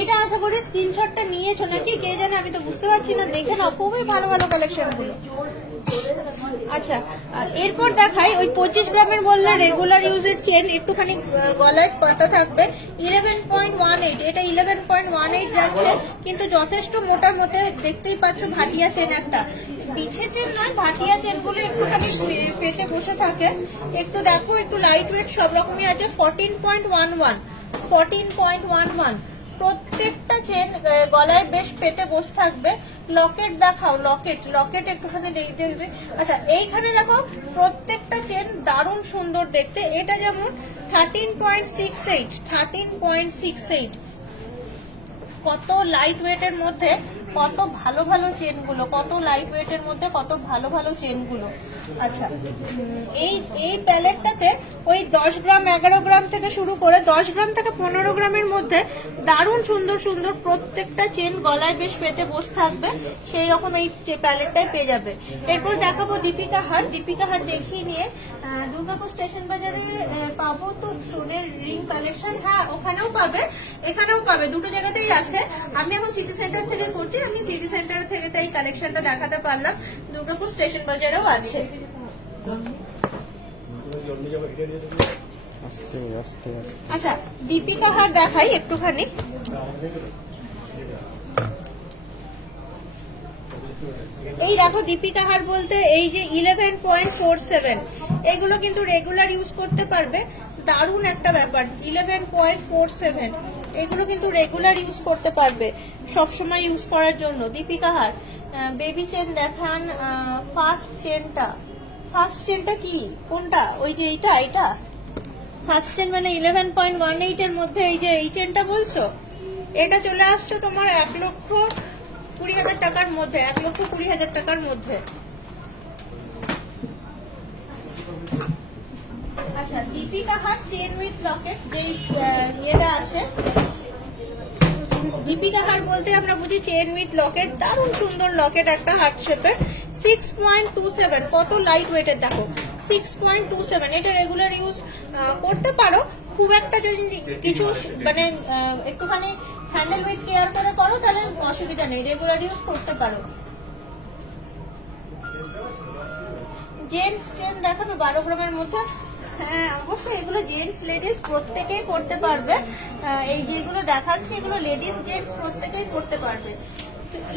এটা আশা করি স্ক্রিনশটটা নিয়েছো নাকি কে জানে, আমি তো বুঝতে পারছি না। দেখে নাও খুবই ভালো ভালো কালেকশন গুলো। আচ্ছা এরপর দেখাই ওই 25 গ্রামের বললে রেগুলার ইউজের চেন, একটুখানি গলায় পাতা থাকবে 11.18 এটা 11.18 যাচ্ছে কিন্তু যথেষ্ট মোটার মধ্যে। দেখতেই পাচ্ছ ভাটিয়া চেন একটা, পিছে চেন নয় ভাটিয়া চেন গুলো একটুখানি পেতে বসে থাকে। একটু দেখো একটু লাইট ওয়েট সব রকমই আছে 14.11 প্রত্যেকটা চেন গলায় বেশ পেতে বসে থাকবে। লকেট দেখাও, লকেট লকেট একটুখানি দেখবে। আচ্ছা এইখানে দেখো প্রত্যেকটা চেন দারুণ সুন্দর দেখতে। এটা যেমন 13.68 কত লাইট ওয়েটের মধ্যে কত ভালো ভালো চেনগুলো, কত লাইট ওয়েটের মধ্যে কত ভালো ভালো চেনগুলো। আচ্ছা এই প্যালেটটাতে ওই 10 গ্রাম 11 গ্রাম থেকে শুরু করে 10 গ্রাম থেকে 15 গ্রামের মধ্যে দারুণ সুন্দর সুন্দর প্রত্যেকটা চেন গলায় বেশ পেতে বসে থাকবে, সেই রকম এই প্যালেটটাই পেয়ে যাবে। এরপর দেখাবো দীপিকা হার। দীপিকা হার দেখিয়ে নিয়ে দুর্গাপুর স্টেশন বাজারে পাবো তো স্টোনের রিং কালেকশন। হ্যাঁ ওখানেও পাবে, এখানেও পাবে, দুটো জায়গাতেই আছে। আমি এখন সিটি সেন্টার থেকে করছি, আমি সিটি সেন্টার থেকে তাই কালেকশনটা দেখাতে পারলাম। দুর্গাপুর স্টেশন বাজারেও আছে। আচ্ছা দীপিকা হার দেখাই একটুখানি। এই দেখো দীপিকা হার বলতে এই যে 11.47 এগুলো কিন্তু রেগুলার ইউজ করতে পারবে, দারুণ একটা ব্যাপার। 11.47 এগুলো কিন্তু রেগুলার ইউজ করতে পারবে, সবসময় ইউজ করার জন্য। দীপিকা হার বেবি চেন দেখান। ফার্স্ট চেনটা কি কোনটা? ওই যে এটা ফার্স্ট চেন মানে 11.18 এর মধ্যে এই যে এই চেনটা বলছো, এটা চলে আসছে তোমার 1,20,000 টাকার মধ্যে, 1,20,000 টাকার মধ্যে। আচ্ছা দীপিকা হার চেন উইথ লকেট যে ইয়েটা আসে, দীপিকা হার বলতে আমরা বুঝি চেন উইথ লকেট, দারুণ সুন্দর লকেট একটা হার্ট শেপের। 6.27 কত লাইট ওয়েটের দেখো, 6.27 এটা রেগুলার ইউজ করতে পারো। খুব একটা যদি কিছু মানে একটুখানি হ্যান্ডেল ওয়েট কেয়ার করে করো তাহলে অসুবিধা নেই, রেগুলার ইউজ করতে পারো। জেন্টস চেন দেখাবে 12 গ্রামের মধ্যে। হ্যাঁ অবশ্যই এগুলো জেন্টস লেডিস প্রত্যেকেই করতে পারবে। এই যেগুলো দেখাচ্ছি এগুলো লেডিস জেন্টস প্রত্যেকেই করতে পারবে।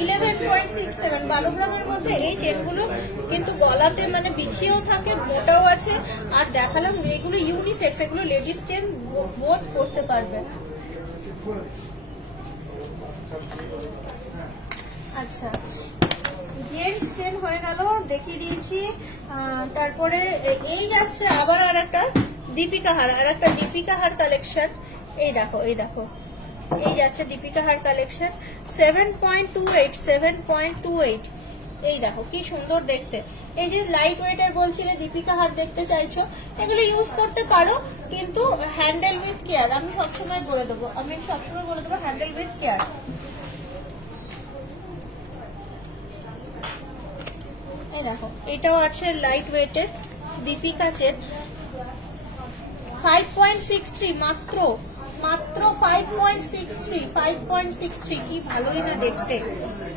11.67 12 গ্রামের মধ্যে এই চেনগুলো কিন্তু গলাতে মানে বিছিয়েও থাকে, মোটাও আছে। আর দেখালাম এগুলো ইউনিসেক্স, এগুলো লেডিস চেন বোথ করতে পারবে। আচ্ছা জেন্টস চেন হয়ে গেল, দেখিয়ে দিয়েছি। তারপরে এই যাচ্ছে আবার আর একটা দীপিকা হার কালেকশন। এই দেখো এই যাচ্ছে দীপিকা হার কালেকশন 7.28 এই দেখো কি সুন্দর দেখতে। এই যে লাইট ওয়েটের বলছিলে দীপিকা হার দেখতে চাইছো, এগুলো ইউজ করতে পারো কিন্তু হ্যান্ডেল উইথ কেয়ার। আমি সবসময় বলে দেবো হ্যান্ডেল উইথ কেয়ার। এই দেখো এটাও আছে লাইট ওয়েটের দীপিকা চেন 5.63 মাত্র 5.63 কি ভালোই না দেখতে,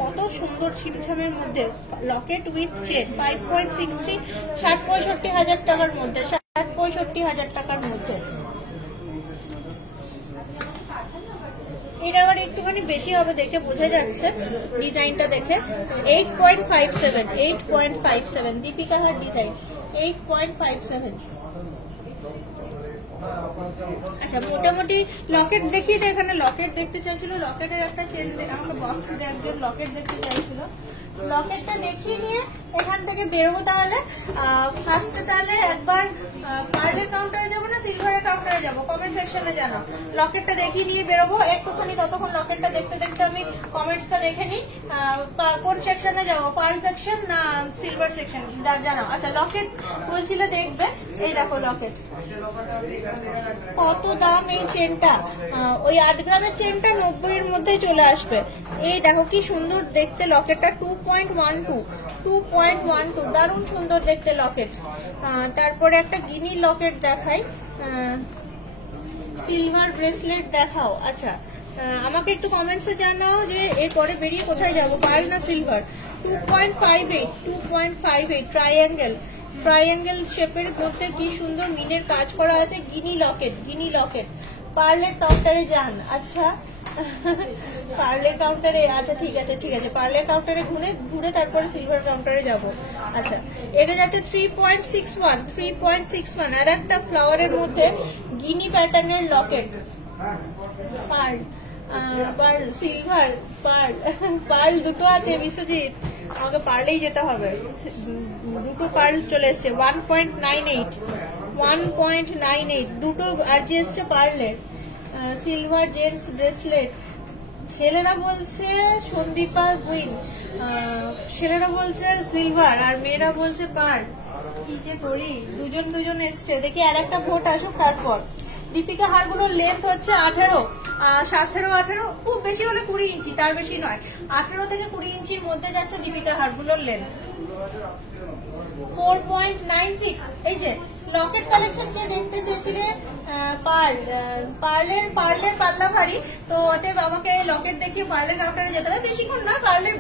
কত সুন্দর ছিমছামের মধ্যে লকেট উইথ চেন 5.63 60-65,000 টাকার মধ্যে, 60-65,000 টাকার মধ্যে। এটা আবার একটুখানি বেশি হবে দেখে বোঝা যাচ্ছে ডিজাইনটা দেখে। 8.57 দীপিকা হার ডিজাইন 8.57। আচ্ছা মোটামুটি লকেট দেখিয়ে দে, এখানে লকেট দেখতে চাইছিল, লকেটের একটা চেন আমাকে বক্স একজন লকেট দেখতে চাইছিল, লকেটটা দেখিয়ে নিয়ে এখান থেকে বেরোবো। তাহলে ফার্স্টে তাহলে একবার পার্লের কাউন্টারে যাবো না সিলভারের কাউন্টারে যাবো, কমেন্ট সেকশনে জানাও। লকেটটা দেখিয়ে নিয়ে বেরোবো একটুখানি, ততক্ষণ লকেটটা দেখতে দেখতে আমি কমেন্টসটা দেখে নিই। কোন সেকশনে যাবো, পার্ল সেকশন না সিলভার সেকশন জানাও। আচ্ছা লকেট বলছিল দেখবে, এই দেখো লকেট কত দাম এই চেনটা, ওই 8 গ্রামের চেনটা 90 এর মধ্যে চলে আসবে। এই দেখো কি সুন্দর দেখতে লকেটটা 2.12 দারুণ সুন্দর দেখতে লকেট। তারপরে একটা গিনি লকেট দেখাই, সিলভার ব্রেসলেট দেখাও। আচ্ছা আমাকে একটু কমেন্টসে জানাও যে এরপরে বেরিয়ে কোথায় যাবো, পার্ল না সিলভার। 2.58 ট্রায়াঙ্গেল শেপের মধ্যে কি সুন্দর মিনের কাজ করা আছে, গিনি লকেট। পার্লের কাউন্টারে যান। আচ্ছা পার্লের কাউন্টারে, আচ্ছা ঠিক আছে পার্লের কাউন্টারে ঘুরে তারপরে সিলভার কাউন্টারে যাব। আচ্ছা এটা যাচ্ছে 3.61 আর একটা ফ্লাওয়ারের মধ্যে গিনি প্যাটার্নের locket pearl. Pearl silver pearl দুটো আছে বিশ্বজিৎ, আমাকে পার্লেই যেতে হবে। দুটো পার্ল চলে এসছে 1.98 দুটো আরজি এসছে পার্লের সিলভার জেন্টস ব্রেসলেট। ছেলেরা বলছে সন্দীপা কুইন, ছেলেরা বলছে সিলভার আর মেয়েরা বলছে পার্ল। কি যে করি, দুজন এসছে, দেখি আর একটা ভোট আসুক তারপর। দীপিকা হারগুলোর লেন্থ হচ্ছে 18 খুব বেশি হলে 20 ইঞ্চি, তার বেশি নয়। 18 থেকে 20 ইঞ্চির মধ্যে যাচ্ছে দীপিকা হারগুলোর লেন্থ। 4.96। এই যে লকেট কালেকশন কে দেখতে চেয়েছিলে? পার্লের পাল্লা ভারী, তো অতএব আমাকে লকেট দেখিয়ে পার্লের কাউন্টারে যেতে হবে। বেশিক্ষণ না, পার্লের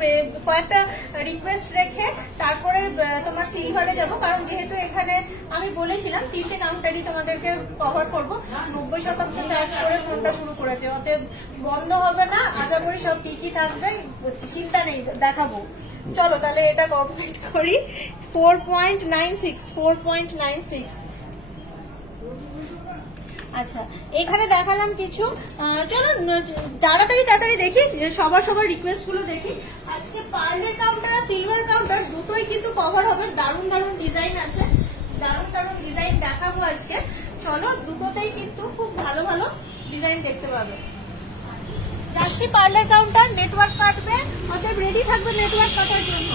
কয়েকটা রিকোয়েস্ট রেখে তারপরে তোমার সিলভারে যাব, কারণ যেহেতু এখানে আমি বলেছিলাম 3টে কাউন্টারই তোমাদেরকে কভার করবো। 90% চার্জ করে ফোনটা শুরু করেছে, অতএব বন্ধ হবে না। আশা করি সব ঠিকই থাকবে, চিন্তা নেই, দেখাবো। চলো তাহলে এটা কমপ্লিট করি। 4.96। আচ্ছা, এখানে দেখালাম কিছু। চলো তাড়াতাড়ি দেখি, সবার রিকোয়েস্ট গুলো দেখি। আজকে পার্লের কাউন্টার আর সিলভার কাউন্টার দুটোই কিন্তু কভার হবে। দারুণ ডিজাইন আছে, দারুণ ডিজাইন দেখাবো আজকে। চলো, দুটোতেই কিন্তু খুব ভালো ডিজাইন দেখতে পাবে। যাচ্ছি পার্লার কাউন্টার, নেটওয়ার্ক কাটবে, অতএব রেডি থাকবে নেটওয়ার্ক কাটার জন্য,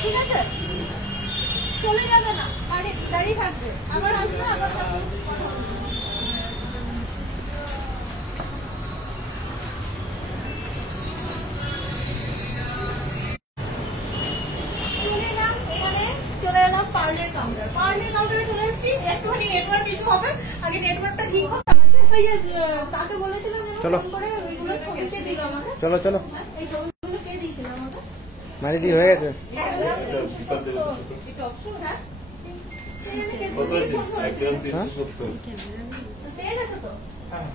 ঠিক আছে? চলে যাবে না, আরে দাঁড়িয়ে থাকবে, আবার আসবে, আবার থাকবে। চলে এলাম পার্লের কাউন্টারে চলে এসেছি। একটুখানি নেটওয়ার্ক ইস্যু হবে, আগে নেটওয়ার্কটা ঠিক হবে। ওই যে তাকে বলেছিলাম ফোন করে ওইগুলো ছবি কে দিল আমাকে। চলো এই ছবিগুলো কে দিয়েছিল আমাকে? মারিদি হয়ে গেছে। পেয়ে গেছো তো? হ্যাঁ,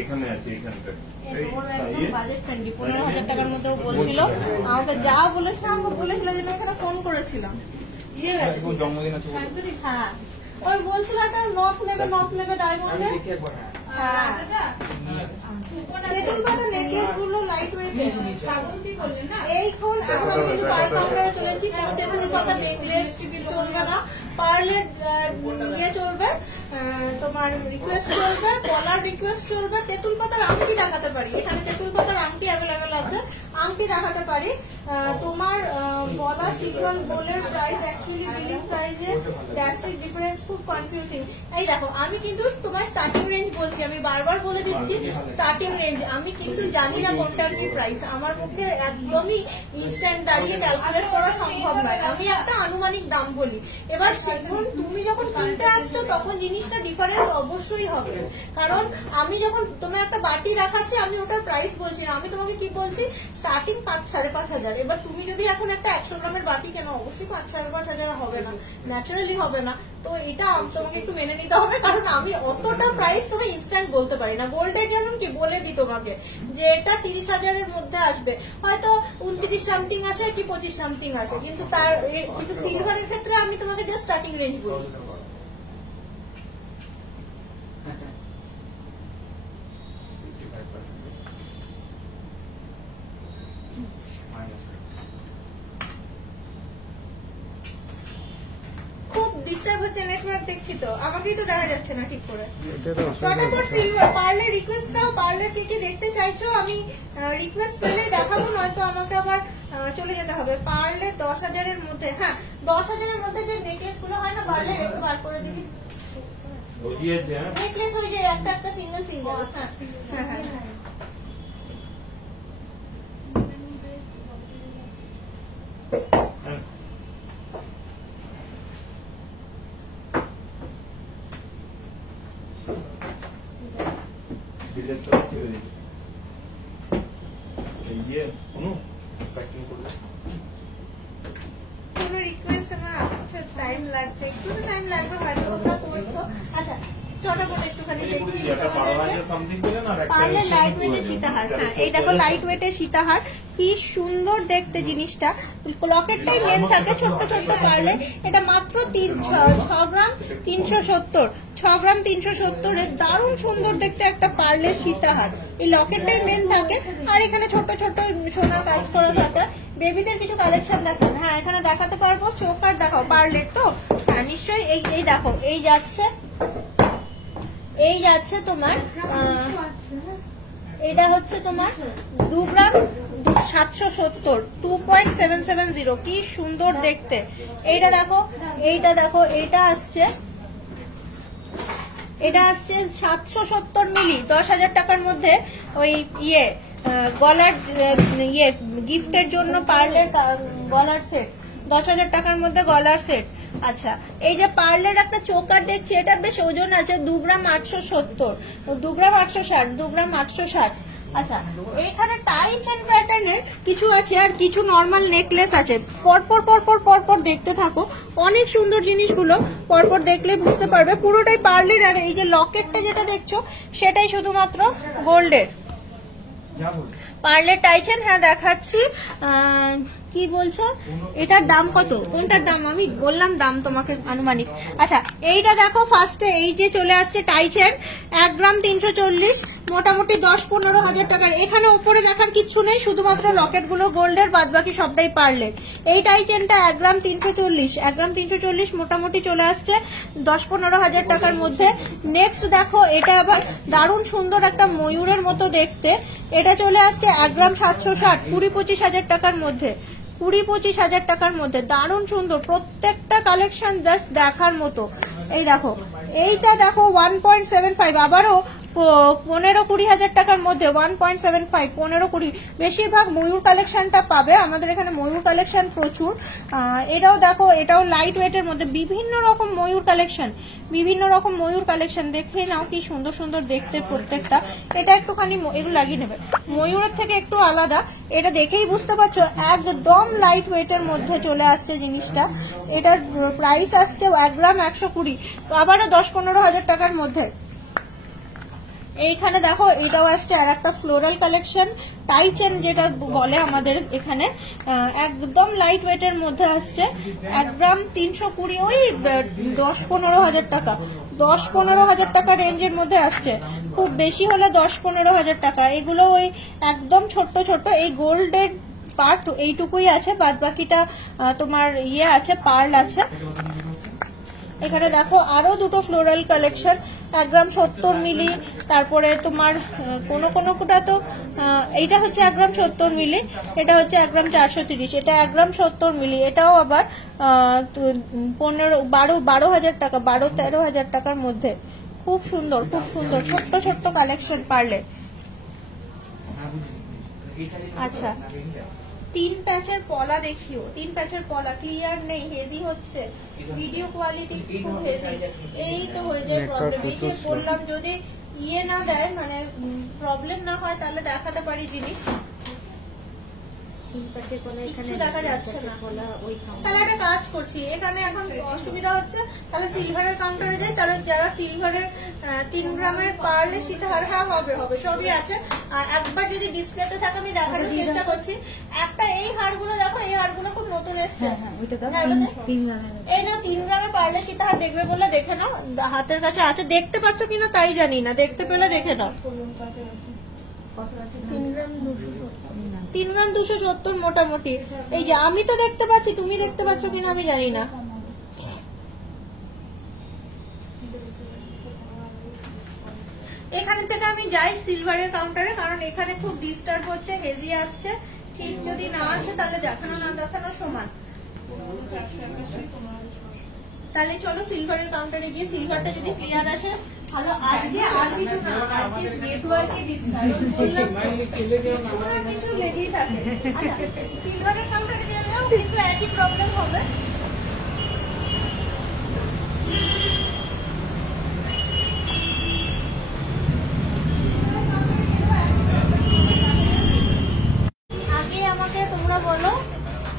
এখানে আছে, এখানটা 15,000 টাকার মতো বলছিল আমাকে। যা বলেছিলাম আমাকে বলেছিল যে এখানে ফোন করেছিলাম। জন্মদিন আছে, হ্যাঁ, ওই বলছিল একটা নথ নেবে ডায়মন্ডের। হ্যাঁ, তেতুল পাতা নেকলেস গুলো লাইট ওয়েট। এইখন এখন আমি কিছু পার্ল কাউন্টারে চলেছি। তেতুল পাতা নেকলেস চলবে না, পার্লের ইয়ে চলবে, তোমার রিকোয়েস্ট চলবে, কলার রিকোয়েস্ট চলবে। তেতুল পাতার আংটি দেখাতে পারি, এখানে তেতুল পাতার আংটি অ্যাভেলেবেল আছে, আংটি দেখাতে পারি। তোমার বলা সিলভার গোল্ডের প্রাইস অ্যাকচুয়ালি বিলিং প্রাইসে ড্রাস্টিক ডিফারেন্স, খুব কনফিউজিং। এই দেখো, আমি কিন্তু তোমার স্টার্টিং রেঞ্জ বলছি, আমি বারবার বলে দিচ্ছি স্টার্টিং রেঞ্জ। আমি কিন্তু জানি না কোনটার কি প্রাইস, আমার পক্ষে একদমই ইনস্ট্যান্ট দাঁড়িয়ে ক্যালকুলেট করা সম্ভব নয়। আমি একটা আনুমানিক দাম বলি। এবার সেগুন তুমি যখন কিনতে আসছো তখন জিনিসটা ডিফারেন্স অবশ্যই হবে, কারণ আমি যখন তোমার একটা বাটি দেখাচ্ছি আমি ওটার প্রাইস বলছি না, আমি তোমাকে কি বলছি স্টার্টিং 5-5.5 এবার তুমি যদি এখন একটা 100 গ্রামের বাটি কেন, অবশ্যই 5-5.5 হবে না, ন্যাচারালি হবে না। তো এটা তোমাকে একটু মেনে নিতে হবে, কারণ আমি অতটা প্রাইস তোমাকে ইনস্ট্যান্ট বলতে পারি না। গোল্ডের যেমন কি বলে দিই তোমাকে যে এটা 30,000-এর মধ্যে আসবে, হয়তো 29 সামথিং আসে কি 25 সামথিং আসে, কিন্তু কিন্তু সিলভারের ক্ষেত্রে আমি তোমাকে জাস্ট স্টার্টিং রেঞ্জ বলি। খুব ডিস্টার্ব হচ্ছে নেটওয়ার্ক, দেখছি তো, আমাকেই তো দেখা যাচ্ছে না ঠিক করে। ফটাফট সিলভার পার্লের রিকোয়েস্ট দাও, পার্লের কে দেখতে চাইছো, আমি রিকোয়েস্ট পেলে দেখাবো, নয়তো আমাকে আবার চলে যেতে হবে। পার্লে 10,000-এর মধ্যে, হ্যাঁ 10,000-এর মধ্যে যে নেকলেস গুলো হয় না পার্লের, একটু বার করে দিবি নেকলেস, ওই যে একটা সিঙ্গেল। হ্যাঁ হ্যাঁ হ্যাঁ, কোনো রিকোয়েস্ট আমার আসছে, টাইম লাগছে, একটু টাইম লাগবে হয়তো তোমরা করছো। আচ্ছা, চটা বোন একটুখানি দেখি এটা 12,000 সামথিং বলে না, আর একটা পার্লে লাইট ওয়েটের সীতাহার। হ্যাঁ এই দেখো লাইট ওয়েটের সীতাহার, কি সুন্দর দেখতে জিনিসটা। লকেটটাই মেন থাকে, ছোট্ট ছোট্ট পার্লে। এটা মাত্র 6 গ্রাম 370, 6 গ্রাম 370 এর দারুণ সুন্দর দেখতে একটা পার্লের সীতাহার। এই লকেটটাই মেন থাকে, আর এখানে ছোট ছোট সোনার কাজ করা থাকে। বেবিদের কিছু কালেকশন দেখান। হ্যাঁ এখানে দেখাতে পারবো, চোকার দেখাও পার্লের তো। হ্যাঁ নিশ্চয়ই। এই দেখো এই যাচ্ছে তোমার এটা হচ্ছে তোমার 2 গ্রাম 770, 2.770, কি সুন্দর দেখতে। এইটা দেখো এটা আসছে 770 মিলি, 10,000 টাকার মধ্যে। ওই গলার গিফটের জন্য পার্লের গলার সেট, 10,000 টাকার মধ্যে গলার সেট। আচ্ছা এই যে পার্লের একটা চোকার দেখছি, এটা বেশ ওজন আছে 2 গ্রাম 870, 2 গ্রাম 860, 2 গ্রাম 860। আচ্ছা এখানে টাই চেন প্যাটার্নের কিছু আছে, আর কিছু নর্মাল নেকলেস আছে। পরপর দেখতে থাকো, অনেক সুন্দর জিনিসগুলো পরপর দেখলে বুঝতে পারবে। পুরোটাই পার্লের, আর এই যে লকেটটা যেটা দেখছো সেটাই শুধুমাত্র গোল্ডের। পার্লের টাই চেন হ্যাঁ দেখাচ্ছি। কি বলছো এটার দাম কত? কোনটার দাম? আমি বললাম দাম তোমাকে আনুমানিক। আচ্ছা এইটা দেখো ফার্স্টে এই যে চলে আসছে টাই চেন 1 গ্রাম 340, মোটামুটি 10-15 হাজার টাকার। এখানে উপরে দেখার কিচ্ছু নেই, শুধুমাত্র লকেট গুলো গোল্ডের, বাদ বাকি সবটাই পার্লের। এই টাই চেনটা 1 গ্রাম 340, 1 গ্রাম 340 মোটামুটি চলে আসছে 10-15 হাজার টাকার মধ্যে। নেক্সট দেখো এটা আবার দারুণ সুন্দর একটা ময়ূরের মতো দেখতে, এটা চলে আসছে 1 গ্রাম 760, 20-25 হাজার টাকার মধ্যে, 20-25 হাজার টাকার মধ্যে। দারুণ সুন্দর, প্রত্যেকটা কালেকশন জাস্ট দেখার মতো। এই দেখো এইটা দেখো 1.75, আবারও 15-20 হাজার টাকার মধ্যে 1.75, 15-20। বেশিরভাগ ময়ূর কালেকশনটা পাবে আমাদের এখানে, ময়ূর কালেকশন প্রচুর। এটাও দেখো, এটাও লাইট ওয়েটের মধ্যে বিভিন্ন রকম ময়ূর কালেকশন দেখে নাও, কি সুন্দর সুন্দর দেখতে প্রত্যেকটা। এটা একটুখানি এগুলো লাগিয়ে নেবে, ময়ূরের থেকে একটু আলাদা, এটা দেখেই বুঝতে পারছো একদম লাইট ওয়েটের মধ্যে চলে আসছে জিনিসটা। এটার প্রাইস আসছে 1 গ্রাম 120, আবারও 10-15 হাজার টাকার মধ্যে। এইখানে দেখো এটাও আসছে আর একটা ফ্লোরাল কালেকশন, টাই চেন যেটা বলে আমাদের এখানে, একদম লাইট ওয়েটের মধ্যে আসছে 1 গ্রাম 320, ওই 10-15 হাজার টাকা, 10-15 হাজার টাকা রেঞ্জের মধ্যে আসছে, খুব বেশি হলে 10-15 হাজার টাকা। এগুলো ওই একদম ছোট্ট ছোট্ট, এই গোল্ডের পার্ট এইটুকুই আছে, বাদ বাকিটা তোমার আছে পার্ল আছে। এখানে দেখো আরো দুটো ফ্লোরাল কালেকশন, 1 গ্রাম 70 মিলি, তারপরে তোমার কোনোটা তো এইটা হচ্ছে 1 গ্রাম 70 মিলি, এটা হচ্ছে 1 গ্রাম 430, এটা 1 গ্রাম 70 মিলি, এটাও আবার 12 হাজার টাকা, 12-13 হাজার টাকার মধ্যে। খুব সুন্দর ছোট্ট ছোট্ট কালেকশন পারলে। আচ্ছা 3 প্যাচের পলা দেখিও, 3 প্যাচের পলা ক্লিয়ার নেই, হেজি হচ্ছে, ভিডিও কোয়ালিটি খুব হেজি। এই তো হয়ে যায় প্রবলেম, এই যে বললাম যদি না দেয় মানে প্রবলেম না হয় তাহলে দেখাতে পারি জিনিস। কিছু দেখা যাচ্ছে না, তাহলে একটা কাজ করছি, এখানে এখন অসুবিধা হচ্ছে, তাহলে সিলভারের কাউন্টারে যাই। তাহলে যারা সিলভারের 3 গ্রামের পার্লে সীতাহার, হ্যাঁ হবে সবই আছে। একবার যদি ডিসপ্লেতে থাকে আমি দেখানোর চেষ্টা করছি। একটা এই হারগুলো দেখো, এই হারগুলো খুব নতুন এসছে, এই না 3 গ্রামের পার্লে সীতাহার দেখবে বলে দেখে নাও, হাতের কাছে আছে, দেখতে পাচ্ছ কিনা তাই জানি না, দেখতে পেলে দেখে নাও। 3 গ্রাম 270 মোটামুটি। এই যে আমি তো দেখতে পাচ্ছি, তুমি দেখতে পাচ্ছ কিনা আমি জানি না। এখানে থেকে আমি যাই সিলভারের কাউন্টারে, কারণ এখানে খুব ডিস্টার্ব হচ্ছে, হেজি আসছে। ঠিক যদি না আসে তাহলে দেখানো না দেখানো সমান। তাহলে চলো সিলভারের কাউন্টারে গিয়ে সিলভারটা যদি ক্লিয়ার আসে ভালো। আজকে আর কিছু না, আজকে নেটওয়ার্কে ডিসকাউন্ট বললাম কিছু লেগেই থাকে। আচ্ছা সিলভারের কাউন্টারে গেলেও কিন্তু একই প্রবলেম হবে। আগে আমাকে তোমরা বলো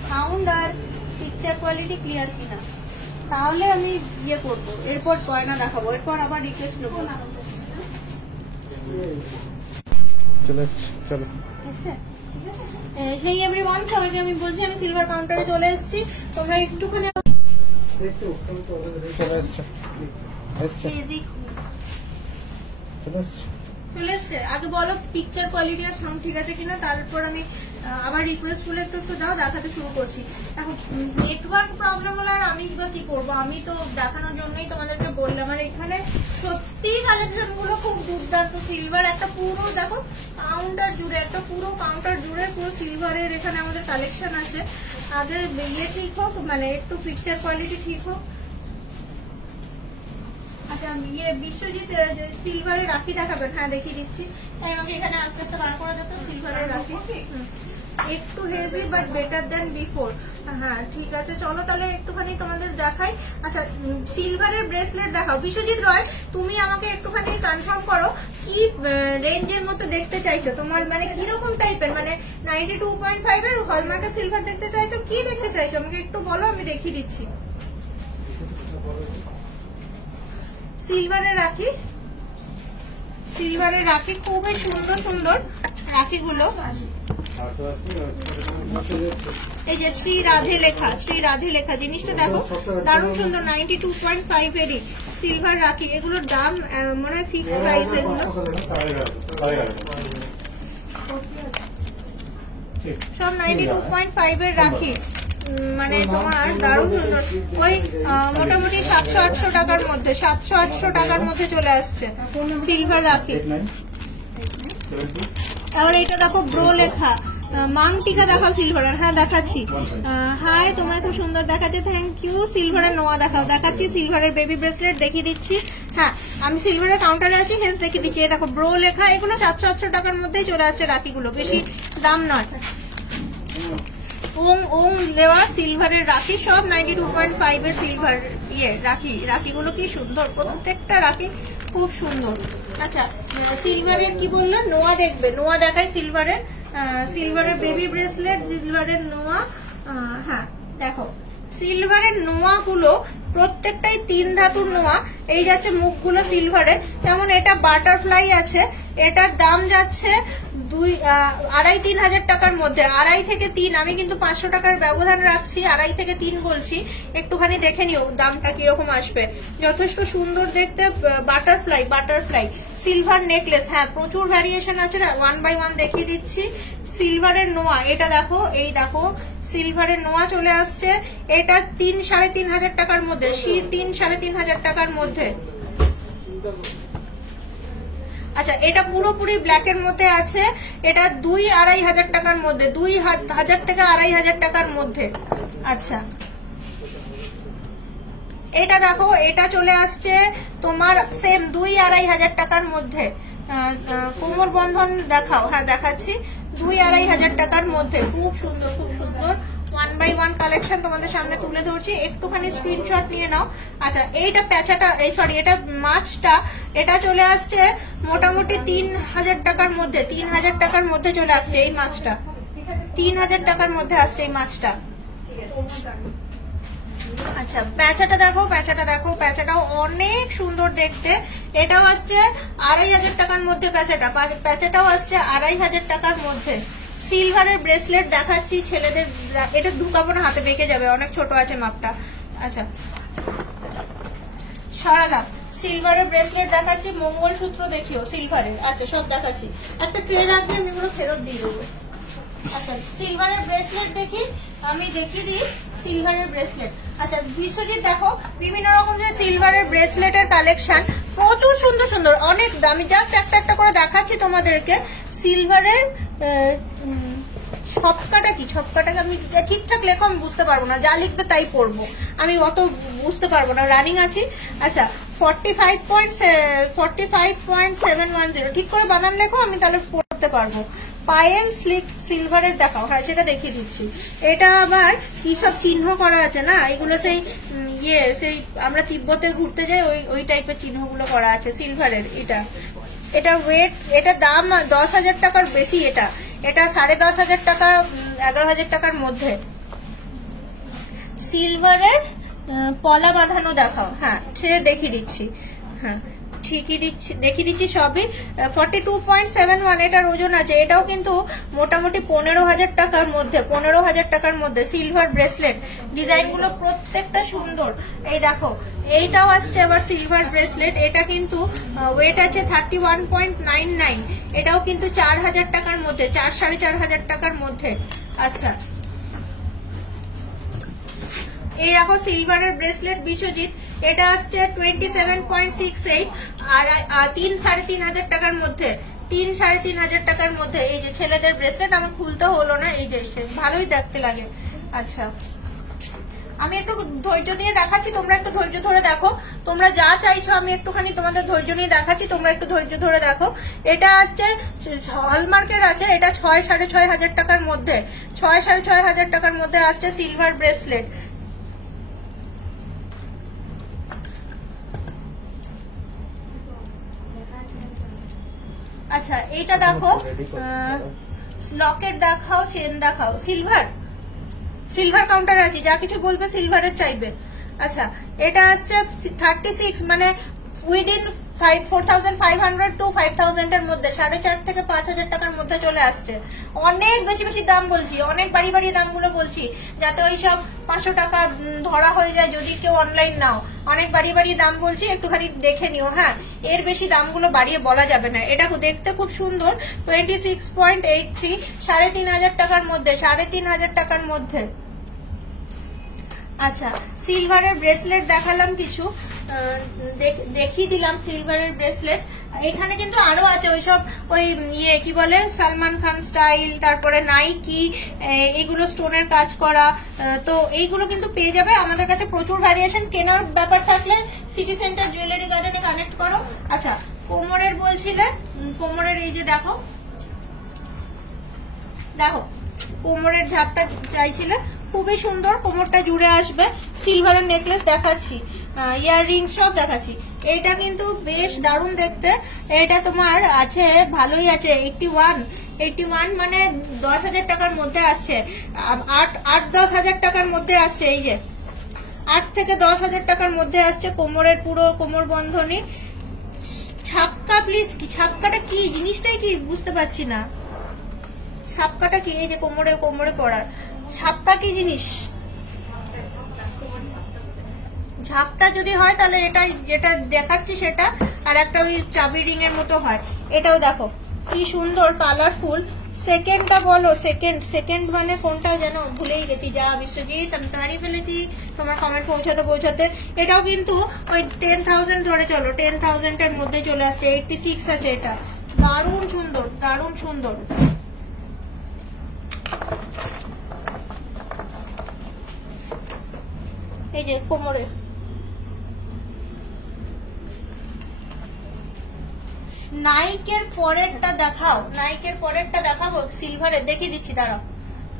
সাউন্ড আর পিকচার কোয়ালিটি ক্লিয়ার কিনা। তাহলে আমি ইয়ে করবো, এরপর গয়না দেখাবো, এরপর আবার রিকোয়েস্ট নেবো। চলে এসছি, চলো। হেই এভরিওয়ান, সবাইকে আমি বলছি আমি সিলভার কাউন্টারে চলে এসেছি। তোমরা একটুখানি চলে এসছে, চলে এসছে। আগে বলো পিকচার কোয়ালিটি আর সাউন্ড ঠিক আছে কিনা, তারপর আমি আবার রিকোয়েস্ট গুলো একটু একটু দাও, দেখাতে শুরু করছি। এখন নেটওয়ার্ক প্রবলেম হলে আর আমি বা কি করবো, আমি তো দেখানোর জন্যই তোমাদেরকে বললাম। আর এখানে সত্যি কালেকশন গুলো খুব দুর্দান্ত। সিলভার একটা পুরো দেখো কাউন্টার জুড়ে, একটা পুরো কাউন্টার জুড়ে পুরো সিলভারের এখানে আমাদের কালেকশন আছে। আগে ইয়ে ঠিক হোক, মানে একটু পিকচার কোয়ালিটি ঠিক হোক। আচ্ছা, ইয়ে বিশ্বজিৎ সিলভারের রাখি দেখাবেন? হ্যাঁ, দেখিয়ে দিচ্ছি। তাই আমাকে এখানে আস্তে আস্তে বার করে দেবো। সিলভারের রাখি একটু hazy but better then before. হ্যাঁ ঠিক আছে, চলো তাহলে একটুখানি তোমাদের দেখাই। আচ্ছা, সিলভারের ব্রেসলেট দেখাও। বিশ্বজিৎ রয়, তুমি আমাকে একটুখানি কনফার্ম করো কি রেঞ্জের মধ্যে দেখতে চাইছো, তোমার মানে কিরকম টাইপের, মানে 92.5 এর হলমার্কের সিলভার দেখতে চাইছো, কি দেখতে চাইছো আমাকে একটু বলো, আমি দেখিয়ে দিচ্ছি। সিলভারের রাখি, সিলভারের রাখি খুবই সুন্দর সুন্দর রাখিগুলো। এই যে শ্রী রাধে লেখা, শ্রী রাধে লেখা জিনিসটা দেখো দারুণ সুন্দর। 92.5 এরই সিলভার রাখি। এগুলোর দাম মনে হয় ফিক্স প্রাইস। এগুলো সব 92.5 এর রাখি, মানে তোমার দারুণ সুন্দর। ওই মোটামুটি 700-800 টাকার মধ্যে, 700-800 টাকার মধ্যে চলে আসছে সিলভার রাখি। এবার এটা দেখো ব্রো লেখা, মাং টিকা দেখাও সিলভারের। হ্যাঁ দেখাচ্ছি। হাই, তোমায় খুব সুন্দর দেখাচ্ছে, থ্যাংক ইউ। সিলভারের নোয়া দেখাও, দেখাচ্ছি। সিলভারের বেবি ব্রেসলেট দেখিয়ে দিচ্ছি। হ্যাঁ, আমি সিলভারের কাউন্টারে আছি, হেন্স দেখিয়ে দিচ্ছি। এই দেখো ব্রো লেখা, এগুলো 700-800 টাকার মধ্যেই চলে আসছে রাখিগুলো, বেশি দাম নয়। ওং দেওয়া সিলভারের রাখি, সব 92.5 এর সিলভার ইয়ে রাখি। রাখিগুলো কি সুন্দর, প্রত্যেকটা রাখি খুব সুন্দর। আচ্ছা, সিলভারের কি বললো, নোয়া দেখবে, নোয়া দেখায় সিলভারের। সিলভারের বেবি ব্রেসলেট, সিলভারের নোয়া। হ্যাঁ দেখো সিলভারের নোয়া গুলো প্রত্যেকটাই 3 ধাতুর নোয়া। এই যাচ্ছে মুখগুলো সিলভারের। যেমন এটা বাটারফ্লাই আছে, এটার দাম যাচ্ছে 2,5-3 হাজার টাকার মধ্যে। 2.5 থেকে 3, আমি কিন্তু 500 টাকার ব্যবধান রাখছি, 2.5 থেকে 3 বলছি। একটুখানি দেখে নিও দামটা কিরকম আসবে। যথেষ্ট সুন্দর দেখতে। Butterfly, butterfly silver necklace. হ্যাঁ, প্রচুর ভ্যারিয়েশন আছে, 1 বাই 1 দেখিয়ে দিচ্ছি। সিলভারের নোয়া, এটা দেখো, এই দেখো সিলভারের নোয়া চলে আসছে। এটা 3-3.5 হাজার টাকার মধ্যে, 3-3.5 হাজার টাকার মধ্যে। আচ্ছা, এটা পুরোপুরি ব্ল্যাকের মধ্যে আছে, এটা 2-2.5 হাজার টাকার মধ্যে, 2,000 থেকে 2.5 হাজার টাকার মধ্যে। আচ্ছা, এটা দেখো, এটা চলে আসছে তোমার সেম 2-2.5 হাজার টাকার মধ্যে। কোমর বন্ধন দেখাও। হ্যাঁ দেখাচ্ছি, 2-2.5 হাজার টাকার মধ্যে। খুব সুন্দর, খুব সুন্দর। 1 বাই 1 কালেকশন তোমাদের সামনে তুলে ধরছি, একটুখানি স্ক্রিনশট নিয়ে নাও। আচ্ছা, এইটা প্যাচাটা, এই সরি এটা মাছটা, এটা চলে আসছে মোটামুটি 3,000 টাকার মধ্যে, 3,000 টাকার মধ্যে চলে আসছে এই মাছটা। 3,000 টাকার মধ্যে আসছে এই মাছটা। আচ্ছা, প্যাচাটা দেখো, প্যাচাটা দেখো, প্যাচাটাও অনেক সুন্দর দেখতে। এটাও আসছে 2.5 হাজার টাকার মধ্যে। প্যাচাটাও আসছে 2.5 হাজার টাকার মধ্যে। সিলভারের ব্রেসলেট দেখাচ্ছি ছেলেদের, এটা ঢুকাবো না, হাতে বেঁকে যাবে, অনেক ছোট আছে মাপটা। আচ্ছা, সরালাম। সিলভারের ব্রেসলেট দেখাচ্ছি, মঙ্গলসূত্র দেখিও সিলভারের। আচ্ছা, সব দেখাচ্ছি। একটা ট্রে রাখবে, আমি এগুলো ফেরত দিয়ে দেবো। আচ্ছা, সিলভারের ব্রেসলেট দেখি, আমি দেখিয়ে দিই সিলভারের ব্রেসলেট। আচ্ছা, বিশ্বজিৎ দেখো বিভিন্ন রকম যে সিলভারের ব্রেসলেটের কালেকশন, প্রচুর সুন্দর সুন্দর, অনেক দামি। জাস্ট একটা একটা করে দেখাচ্ছি তোমাদেরকে। সিলভারের ছক্কাটা কি, ছক্কাটাকে আমি ঠিকঠাক লেখো, আমি বুঝতে পারবো না, যা লিখবে তাই পড়বো, আমি অত বুঝতে পারবো না, রানিং আছি। আচ্ছা, 45.710, ঠিক করে বানান লেখো, আমি তাহলে পড়তে পারবো। পায়েল স্লিক সিলভারের দেখাও। হ্যাঁ, সেটা দেখিয়ে দিচ্ছি। এটা আবার কি সব চিহ্ন করা আছে না, এগুলো সেই সেই আমরা তিব্বতে ঘুরতে যাই, ওই টাইপের চিহ্নগুলো করা আছে সিলভারের। এটা ওয়েট, এটা দাম 10,000 টাকার বেশি। এটা 10,500 টাকা, 11,000 টাকার মধ্যে। সিলভারের পলা বাঁধানো দেখাও। হ্যাঁ সে দেখিয়ে দিচ্ছি, হ্যাঁ ঠিকই দিচ্ছি, দেখিয়ে দিচ্ছি সবই। 42.71 এটার ওজন আছে। এটাও কিন্তু মোটামুটি 15,000 টাকার মধ্যে, 15,000 টাকার মধ্যে সিলভার ব্রেসলেট। ডিজাইনগুলো প্রত্যেকটা সুন্দর। এই দেখো এইটাও আসছে আবার সিলভার ব্রেসলেট। এটা কিন্তু ওয়েট আছে 31.99। এটাও কিন্তু 4,000 টাকার মধ্যে, 4,500 টাকার মধ্যে। আচ্ছা এই দেখো সিলভারের ব্রেসলেট বিশ্বজিৎ, এটা আসছে 27.68 আর 3,500 টাকার মধ্যে, 3,500 টাকার মধ্যে। এই যে ছেলেদের ব্রেসলেট, আমার খুলতে হলো না, এই যে ভালোই দেখতে লাগে। আচ্ছা আমি একটু ধৈর্য দিয়ে দেখাচ্ছি, তোমরা একটু ধৈর্য ধরে দেখো। তোমরা যা চাইছো আমি একটুখানি তোমাদের ধৈর্য নিয়ে দেখাচ্ছি, তোমরা একটু ধৈর্য ধরে দেখো। এটা আসছে হলমার্কের আছে, এটা 6,500 টাকার মধ্যে, 6,500 টাকার মধ্যে আসছে সিলভার ব্রেসলেট। আচ্ছা এইটা দেখো, লকেট দেখাও, চেন দেখাও। সিলভার, সিলভার কাউন্টার আছে, যা কিছু বলবে সিলভারের চাইবে। আচ্ছা এটা আসছে 36, মানে উইদিন 4,500 to 5,000 এর মধ্যে, 4,500 থেকে 5,000 টাকার মধ্যে চলে আসছে। অনেক বেশি বেশি দাম বলছি, অনেক বাড়ি বাড়ি দামগুলো বলছি, যাতে ওই সব 500 টাকা ধরা হয়ে যায় যদি কেউ অনলাইন নাও। অনেক বাড়ি বাড়ি দাম বলছি, একটুখানি দেখে নিও। হ্যাঁ এর বেশি দামগুলো বাড়িয়ে বলা যাবে না। এটা দেখতে খুব সুন্দর, 26.83, 3,500 টাকার মধ্যে, 3,500 টাকার মধ্যে। আচ্ছা সিলভারের ব্রেসলেট দেখালাম কিছু, দেখিয়ে দিলাম সিলভারের ব্রেসলেট। এখানে কিন্তু আরো আছে ওইসব, ওই ইয়ে কি বলে সালমান খান স্টাইল, তারপরে নাইকি, এগুলো স্টোনের কাজ করা। তো এইগুলো কিন্তু পেয়ে যাবে আমাদের কাছে প্রচুর ভ্যারিয়েশন। কেনার ব্যাপার থাকলে সিটি সেন্টার জুয়েলারি গার্ডেনে কানেক্ট করো। আচ্ছা কোমরের বলছিলে, কোমরের এই যে দেখো, দেখো কোমরের ঝাপটা চাইছিলে, খুবই সুন্দর, কোমরটা জুড়ে আসবে। সিলভারের নেকলেস দেখাচ্ছি, ইয়াররিংস সব দেখাচ্ছি। এইটা কিন্তু বেশ দারুণ দেখতে। এটা তোমার আছে, ভালোই আছে, 81 মানে 10,000 টাকার মধ্যে আসছে, 8-10,000 টাকার মধ্যে আসছে। এই যে 8 থেকে 10,000 টাকার মধ্যে আসছে। কোমরের পুরো কোমর বন্ধনী। ছাপকা প্লিজ, কি ছাপকাটা কি জিনিসটাই কি বুঝতে পারছি না। ছাপকাটা কি? এই যে কোমরে কোমরে পড়ার ছাপটা কি জিনিস? ঝাপটা যদি হয় তাহলে এটা যেটা দেখাচ্ছি সেটা, আর একটা ওই চাবি রিং এর মতো হয়। এটাও দেখো কি সুন্দর কালারফুল। সেকেন্ডটা বলো, সেকেন্ড মানে কোনটা যেন ভুলেই গেছি। যা বিশ্বজিৎ আমি হারিয়ে ফেলেছি তোমার কমেন্ট পৌঁছাতে। এটাও কিন্তু ওই 10,000 ধরে চলো, 10,000 এর মধ্যে চলে আসছে। 86 আছে এটা, দারুণ সুন্দর, দারুণ সুন্দর। এই যে কোমরে নাইকের পরেরটা দেখাও, নাইকের পরেরটা দেখাবো সিলভারের, দেখিয়ে দিচ্ছি, দাঁড়াও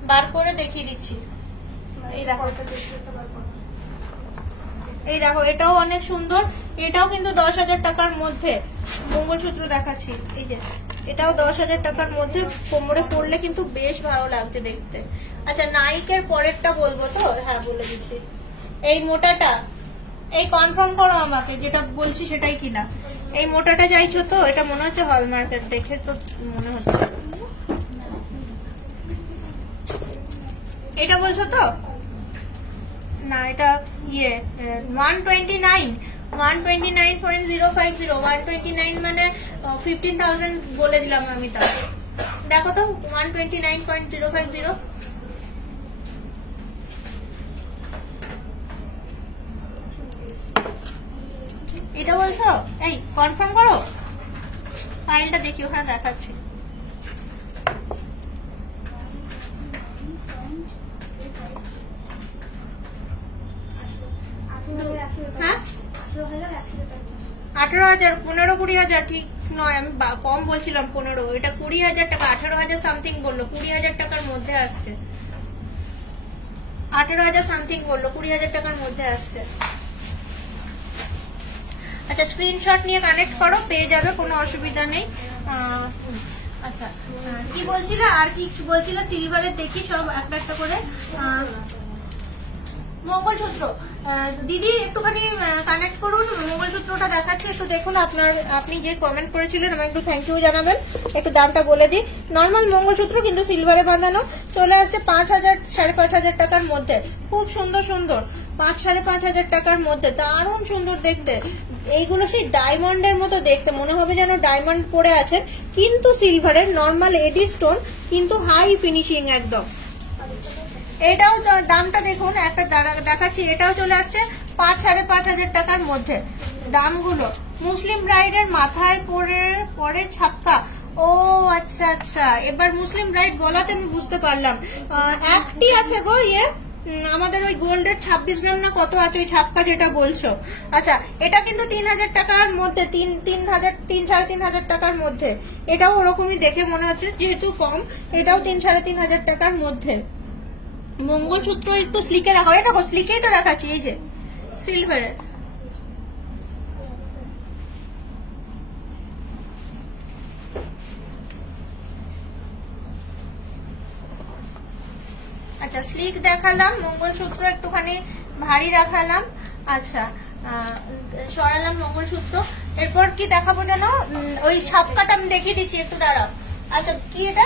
বার করে দেখিয়ে দিচ্ছি। এই দেখো, এই দেখো এটাও অনেক সুন্দর। এটাও কিন্তু 10,000 টাকার মধ্যে। মঙ্গলসূত্র দেখাচ্ছি, এই যে এটাও 10,000 টাকার মধ্যে। কোমরে পড়লে কিন্তু বেশ ভালো লাগছে দেখতে। আচ্ছা নাইকের পরেরটা বলবো তো? হ্যাঁ বলে দিচ্ছি। এই মোটাটা, এই কনফার্ম করো আমাকে যেটা বলছি সেটাই কিনা। এই মোটাটা চাইছো তো? এটা মনে হচ্ছে হলমার্কের, দেখে তো মনে হচ্ছে। এটা বলছো তো? না এটা ইয়ে 129.050, 129 মানে 15,000 বলে দিলাম আমি। তা দেখো তো 129.050। এটা বলছো? এই কনফার্ম করো, ফাইলটা দেখি, ওখানে দেখাচ্ছি। হ্যাঁ 18,000, 15-20,000 ঠিক নয়, আমি কম বলছিলাম 15, এটা 20,000 টাকা। 18,000 সামথিং বললো, 20,000 টাকার মধ্যে আসছে। 18,000 সামথিং বললো, 20,000 টাকার মধ্যে আসছে। আচ্ছা স্ক্রিনশট নিয়ে কানেক্ট করো, পেয়ে যাবে, কোনো অসুবিধা নেই। আচ্ছা কি বলছিলে, আর কি বলছিলে? সিলভারের দেখি সব একটা একটা করে। মঙ্গলসূত্র দিদি একটুখানি কানেক্ট করুন, মঙ্গলসূত্রটা দেখাচ্ছে একটু দেখুন। আপনি যে কমেন্ট করেছিলেন আমাকে একটু থ্যাংক ইউ জানাবেন, একটু দামটা বলে দিই। নর্মাল মঙ্গলসূত্র কিন্তু সিলভারে বাঁধানো, চলে আসছে 5,000 5,500 টাকার মধ্যে। খুব সুন্দর সুন্দর 5,000-5,500 টাকার মধ্যে, দারুণ সুন্দর দেখতে। এইগুলো সেই ডায়মন্ডের মতো দেখতে, মনে হবে যেন ডায়মন্ড পরে আছে, কিন্তু সিলভারের নর্মাল এডি স্টোন, কিন্তু হাই ফিনিশিং একদম। এটাও দামটা দেখুন, একটা দেখাচ্ছি, এটাও চলে আসছে 5,000-5,500 টাকার মধ্যে। দামগুলো মুসলিম ব্রাইডের মাথায় পরে ছাপকা। ও আচ্ছা আচ্ছা, এবার মুসলিম ব্রাইড বলাতে আমি বুঝতে পারলাম। একটি আছে গো আমাদের ওই গোল্ডের 26 গ্রাম না কত আছে ওই ছাপকা যেটা বলছো। আচ্ছা, এটা কিন্তু 3,000 টাকার মধ্যে, 3,000-3,500 টাকার মধ্যে। এটাও ওরকমই দেখে মনে হচ্ছে, যেহেতু কম, এটাও 3,500 টাকার মধ্যে। মঙ্গলসূত্র একটু স্লিকে রাখা হয়, দেখো স্লিকেই তো দেখাচ্ছি, এই যে সিলভারের। আচ্ছা, স্লিক দেখালাম, মঙ্গলসূত্র একটুখানি ভারী দেখালাম। আচ্ছা, সরালাম মঙ্গলসূত্র। এরপর কি দেখাবো যেন, ওই ছাপকাটা আমি দেখিয়ে দিচ্ছি, একটু দাঁড়াও। আচ্ছা, কি এটা?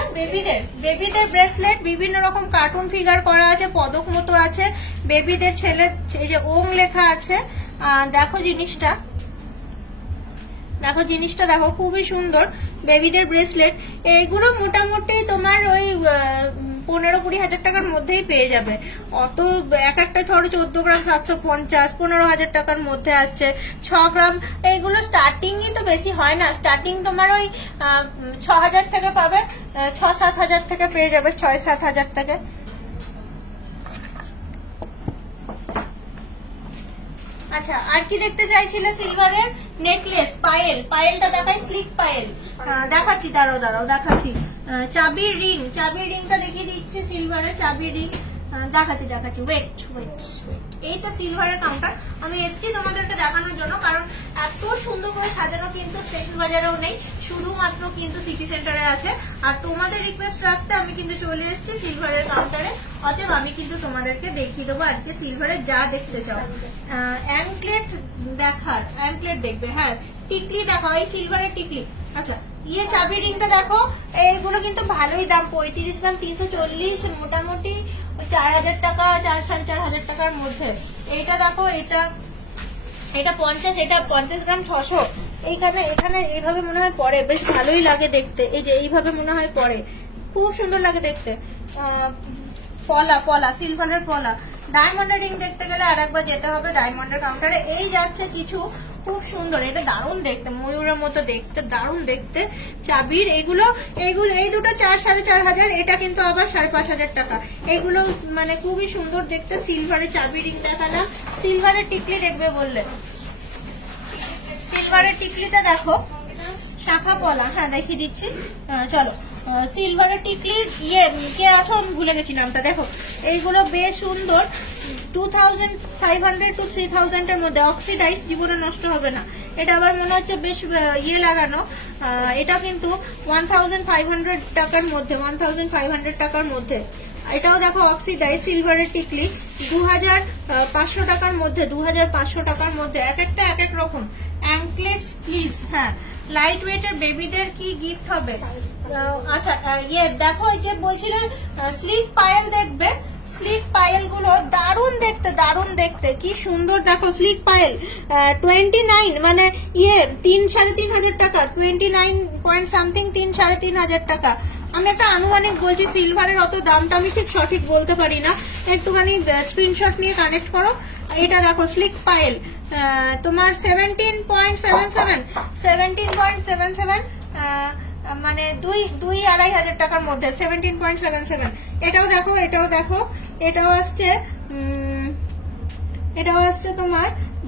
বেবিদের ব্রেসলেট, বিভিন্ন রকম কার্টুন ফিগার করা আছে, পদক মতো আছে, বেবিদের ছেলে, এই যে ওং লেখা আছে। দেখো জিনিসটা, দেখো খুবই সুন্দর বেবিদের ব্রেসলেট। এইগুলো মোটামুটি তোমার ওই 15-20 হাজার টাকার মধ্যেই পেয়ে যাবে। অত এক একটা ধরো 14 গ্রাম 750, 15,000 টাকার মধ্যে আসছে। 6 গ্রাম এইগুলো স্টার্টিংই তো বেশি হয় না, স্টার্টিং তোমার ওই 6,000 থেকে পাবে, 6-7 হাজার থেকে পেয়ে যাবে, 6-7 হাজার থেকে। আচ্ছা, আর কি দেখতে চাইছিলে? সিলভারের নেকলেস, পায়েলটা দেখাই, স্লিক পায়েল দেখাচ্ছি, দাঁড়াও দেখাচ্ছি। চাবির রিংটা দেখিয়ে দিচ্ছি, সিলভারের চাবির রিং দেখাচ্ছি। ওয়েট, এইটা সিলভারের কাউন্টার। আমি এসছি তোমাদেরকে দেখানোর জন্য, কারণ এত সুন্দর করে সাজানো কিন্তু স্টেশন বাজারেও নেই, শুধুমাত্র কিন্তু সিটি সেন্টারে আছে। আর তোমাদের রিকোয়েস্ট রাখতে আমি কিন্তু চলে এসেছি সিলভারের কাউন্টারে। অতএব আমি কিন্তু তোমাদেরকে দেখিয়ে দেবো আজকে সিলভারের যা দেখতে চাও। অ্যাঙ্কলেট দেখবে, হ্যাঁ টিকলি দেখো, এই সিলভারের টিকলি। আচ্ছা, চাবি রিংটা দেখো, এইগুলো কিন্তু ভালোই দাম, 35 গ্রাম 340, মোটামুটি 4,000 টাকা, 4-4,500 টাকার মধ্যে। এইটা দেখো, এটা 50, এটা 50 গ্রাম 600। এখানে এইভাবে মনে হয় পরে, বেশ ভালোই লাগে দেখতে। এই যে এইভাবে মনে হয় পরে, খুব সুন্দর লাগে দেখতে। পলা সিলভারের পলা। ডায়মন্ডের রিং দেখতে গেলে আর একবার যেতে হবে ডায়মন্ডের কাউন্টারে। এই যাচ্ছে কিছু খুব সুন্দর, এটা দারুণ দেখতে, ময়ূরের মতো দেখতে, দারুণ দেখতে। চাবির এইগুলো এই দুটো 4-4.5 হাজার, এটা কিন্তু আবার 5,500 টাকা। এইগুলো মানে খুবই সুন্দর দেখতে। সিলভারের চাবি রিং দেখালাম। সিলভারের টিকলি দেখবে বললে, সিলভারের টিকলিটা দেখো, শাখা পলা, হ্যাঁ দেখিয়ে দিচ্ছি, চলো। সিলভারের টিকলি কে আছো আমি ভুলে গেছি নামটা। দেখো এইগুলো বেশ সুন্দর, 2,500 to 3,000 এর মধ্যে, অক্সিডাইজ, জীবনে নষ্ট হবে না। এটা আবার মনে হচ্ছে বেশ লাগানো। এটা কিন্তু 1,500 টাকার মধ্যে, 1,500 টাকার মধ্যে। এটাও দেখো অক্সিডাইজ সিলভারের টিকলি, 2,500 টাকার মধ্যে, 2,500 টাকার মধ্যে। এক একটা এক এক রকম। অ্যাঙ্কলেটস প্লিজ, হ্যাঁ লাইট ওয়েটের বেবিদের কি গিফট হবে? আচ্ছা, দেখো এই যে বলছিলে স্লিক পায়েল দেখবে, স্লিক পায়েল গুলো দারুণ দেখতে, কি সুন্দর দেখো। স্লিক পায়েল 29, মানে 3-3.5 হাজার টাকা, 29 পয়েন্ট সামথিং, 3-3.5 হাজার টাকা। আমি একটা আনুমানিক বলছি, সিলভারের অত দামটা আমি ঠিক সঠিক বলতে পারি না, একটুখানি স্ক্রিনশট নিয়ে কানেক্ট করো। এটা দেখো স্লিক পায়েল, তোমার 17.77, মানে 2-2.5 হাজার টাকার মধ্যে, 17.77। এটাও দেখো, এটাও আসছে তোমার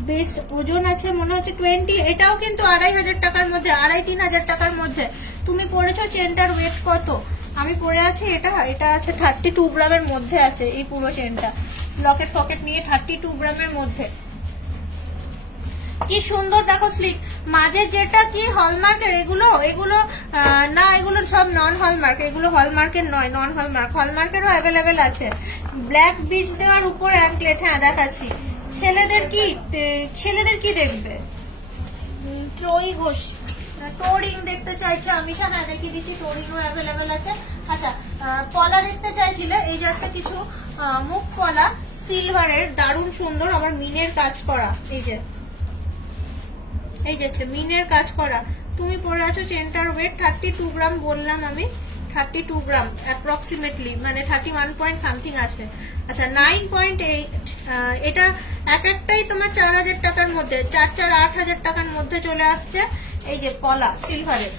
বেশ ওজন আছে, মনে হচ্ছে 20। এটাও কিন্তু 2,500 টাকার মধ্যে, 2,500-3 হাজার টাকার মধ্যে। তুমি পড়েছো চেনটার ওয়েট কত? আমি পরে আছি, এটা আছে 32 গ্রামের মধ্যে আছে। এই পুরো চেনটা লকেট ফকেট নিয়ে 32 গ্রামের মধ্যে। কি সুন্দর দেখো স্লিক, মাঝে যেটা কি হলমার্কের, এগুলো এগুলো না, এগুলো সব নন হলমার্ক, এগুলো হলমার্কের নয়, নন হলমার্ক। হলমার্কেরও অ্যাভেলেবেল আছে। ব্ল্যাক বিটস দেওয়ার উপর অ্যাঙ্কলেট, হ্যাঁ দেখাচ্ছি। ছেলেদের কি দেখবে? ট্রই ঘোষ টোরিং দেখতে চাইছে আমিষা, হ্যাঁ দেখিয়ে দিচ্ছি, টোরিংও অ্যাভেলেবেল আছে। আচ্ছা পলা দেখতে চাইছিলে, এই যাচ্ছে কিছু মুখ পলা সিলভারের, দারুণ সুন্দর, আবার মিনের কাজ করা, এই যাচ্ছে মিনের কাজ করা। তুমি পরে আছো, চেনটার ওয়েট 32 গ্রাম বললাম আমি, 32 গ্রাম অ্যাপ্রক্সিমেটলি, মানে 31 পয়েন্ট সামথিং আছে। আচ্ছা 9.8, এটা এক একটাই তোমার 4000 টাকার মধ্যে, 4 8000 টাকার মধ্যে চলে আসছে। এই যে পলা সিলভারের।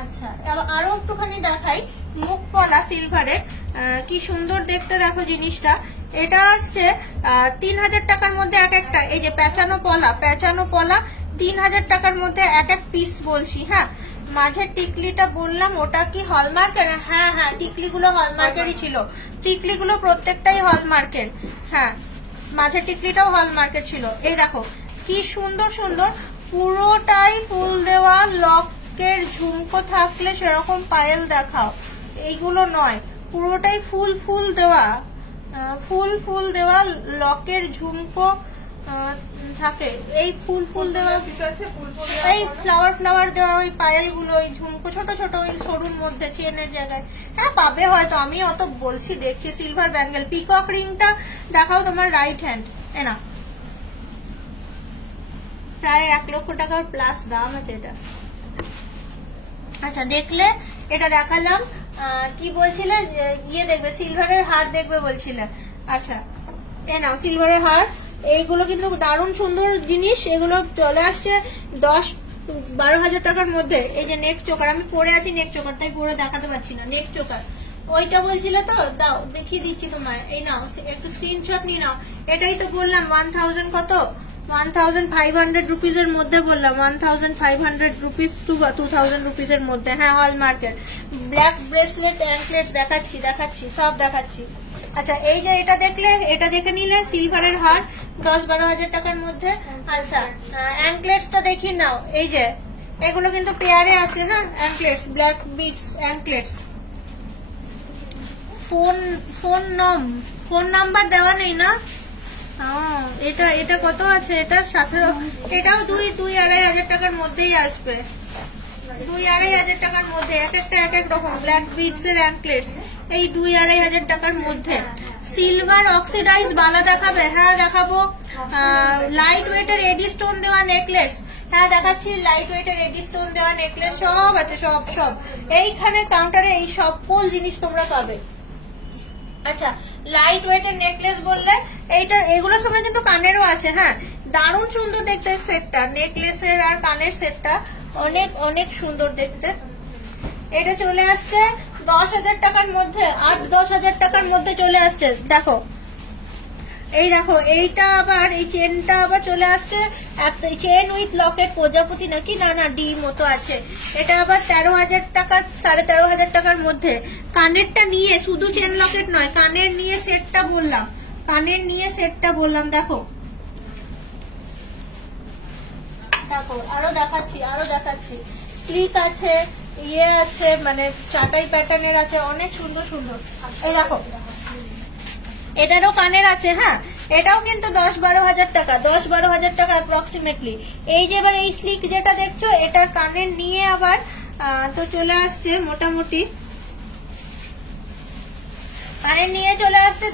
আচ্ছা আরো একটুখানি দেখাই, মুখ পলা সিলভারের, কি সুন্দর দেখতে দেখো জিনিসটা। এটা আসছে 3000 টাকার মধ্যে এক একটা। এই যে পেঁচানো পলা 3000 টাকার মধ্যে এক এক পিস বলছি। হ্যাঁ মাঝের টিকলিটা বললাম ওটা কি হলমার্কের? হ্যাঁ হ্যাঁ টিকলিগুলো হলমার্কেরই ছিল, টিকলিগুলো প্রত্যেকটাই হলমার্কের। হ্যাঁ মাঝের টিকলিটাও হলমার্কের ছিল। এই দেখো কি সুন্দর সুন্দর, পুরোটাই ফুল দেওয়া, লকের ঝুমকো থাকলে সেরকম পায়েল দেখাও, এইগুলো নয়, পুরোটাই ফুল দেওয়া, ফুল দেওয়া লকের ঝুমকো থাকে, এই ফুল দেওয়া, এই ফ্লাওয়ার দেওয়া ওই পায়েল গুলো, ওই ঝুমকো ছোট ছোট ওই সরুর মধ্যে চেনের জায়গায়। হ্যাঁ পাবে হয়তো, আমি অত বলছি দেখছি। সিলভার ব্যাঙ্গেল, পিকক রিংটা দেখাও তোমার রাইট হ্যান্ড, না প্রায় 1 লক্ষ টাকার প্লাস দাম আছে এটা। আচ্ছা দেখলে এটা দেখালাম, কি বলছিলে ইয়ে দেখবে, সিলভারের হার দেখবে বলছিলে। আচ্ছা এ নাও সিলভারের হার, এইগুলো কিন্তু দারুণ সুন্দর জিনিস, এগুলো চলে আসছে 10-12 হাজার টাকার মধ্যে। এই যে নেক চোকার, আমি পরে আছি নেক চোকার, তাই পরে দেখাতে পারছি না। নেক চোকার ওইটা বলছিলে তো, দাও দেখিয়ে দিচ্ছি তোমায়, এই নাও একটু স্ক্রিনশট নিয়ে নাও। এটাই তো বললাম 1000 কত, 1500 রুপিজের মধ্যে বললাম, 1500 রুপিস টু 2000 রুপিজের মধ্যে। হ্যাঁ হলমার্কের ব্ল্যাক ব্রেসলেট, অ্যাঙ্কলেটস দেখাচ্ছি সব দেখাচ্ছি। আচ্ছা এই যে এটা দেখলে, এটা দেখে নিলে সিলভারের হার 10-12 হাজার টাকার মধ্যে। আচ্ছা অ্যাঙ্কলেটসটা দেখিয়ে নাও, এই যে এগুলো কিন্তু পেয়ারে আছে। হ্যাঁ অ্যাঙ্কলেটস, ব্ল্যাক বিটস অ্যাঙ্কলেটস, ফোন নাম্বার দেওয়া নেই না? এটা কত আছে? এটা 17, এটাও 2-2.5 হাজার টাকার মধ্যেই আসবে, 2-2.5 হাজার টাকার মধ্যে। এক একটা এক এক রকম ব্ল্যাক বিটস এর অ্যাঙ্কলেটস, এই 2-2.5 হাজার টাকার মধ্যে। সিলভার অক্সিডাইজ বালা দেখাবে? হ্যাঁ দেখাবো। লাইট ওয়েটের এডি স্টোন দেওয়া নেকলেস, হ্যাঁ দেখাচ্ছি। লাইট ওয়েটের এডি স্টোন দেওয়া নেকলেস সব আছে, সব এইখানে কাউন্টারে এই সকল জিনিস তোমরা পাবে। আচ্ছা লাইট ওয়েটের নেকলেস বললে এইটা, এগুলোর সঙ্গে কিন্তু কানেরও আছে। হ্যাঁ দারুণ সুন্দর দেখতে সেটটা, নেকলেসের আর কানের সেটটা অনেক অনেক সুন্দর দেখতে। এটা চলে আসছে 10,000 টাকার মধ্যে, 8-10 হাজার টাকার মধ্যে চলে আসছে। দেখো এই দেখো, এইটা আবার এই চেনটা আবার চলে আসছে, চেন উইথ লকেট, প্রজাপতি নাকি, না ডি মতো আছে। এটা আবার 13,000 টাকা, 13,500 টাকার মধ্যে। কানেরটা নিয়ে, শুধু চেন লকেট নয়, কানের নিয়ে সেটটা বললাম, দেখো আরো দেখাচ্ছি। স্লিক আছে, ইয়ে আছে, মানে চাটাই প্যাটার্নের আছে, অনেক সুন্দর সুন্দর। এই দেখো এটারও কানের আছে। হ্যাঁ এটাও কিন্তু 10-12 হাজার টাকা, 10-12 হাজার টাকা অ্যাপ্রক্সিমেটলি। এই যে এবার এই স্লিক যেটা দেখছো, এটার কানের নিয়ে আবার তো চলে আসছে মোটামুটি, কানের নিয়ে চলে আসছে।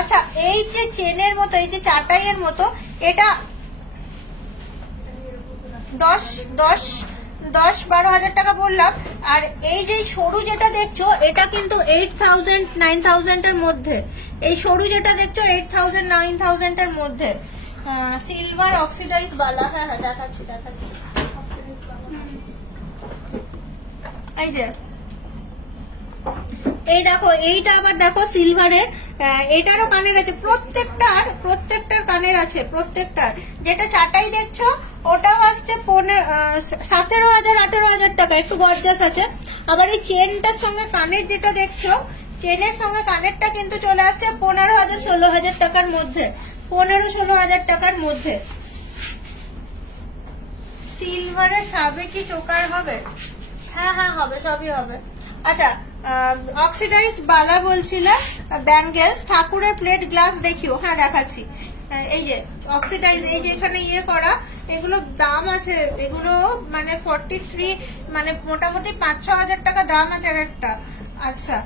আচ্ছা এই যে চেনের মতো, এই যে চাটাইয়ের মতো, এটা 10-12 হাজার টাকা বললাম। আর এই যে সরু যেটা দেখছো, এটা কিন্তু 8,000-9,000 এর মধ্যে। এই সরু যেটা দেখছো 8,000-9,000 এর মধ্যে। সিলভার অক্সিডাইজ বালা, হ্যাঁ দেখাচ্ছি। এই যে এই দেখো, এইটা আবার দেখো সিলভারের, এটারও কানের আছে, প্রত্যেকটার কানের আছে, প্রত্যেকটার। যেটা চাটাই দেখছো ওটাও আসছে 17,000-18,000 টাকা, একটু গর্জাস আছে। আবার এই চেনটার সঙ্গে কানের যেটা দেখছো, চেনের সঙ্গে কানেরটা কিন্তু চলে আসছে 15,000-16,000 টাকার মধ্যে, 15-16 হাজার টাকার মধ্যে। সিলভারে সাবে কি চোকার হবে? হ্যাঁ হ্যাঁ হবে, সবই হবে। আচ্ছা অক্সিডাইজ বালা বলছিলে ব্যাঙ্গেলস, ঠাকুরের প্লেট গ্লাস দেখিও। হ্যাঁ দেখাচ্ছি। এই যে অক্সিডাইজ, এই যে এখানে ইয়ে করা, এগুলো দাম আছে, এগুলো মানে 43, মানে মোটামুটি 5-6 হাজার টাকা দাম আছে এক একটা। আচ্ছা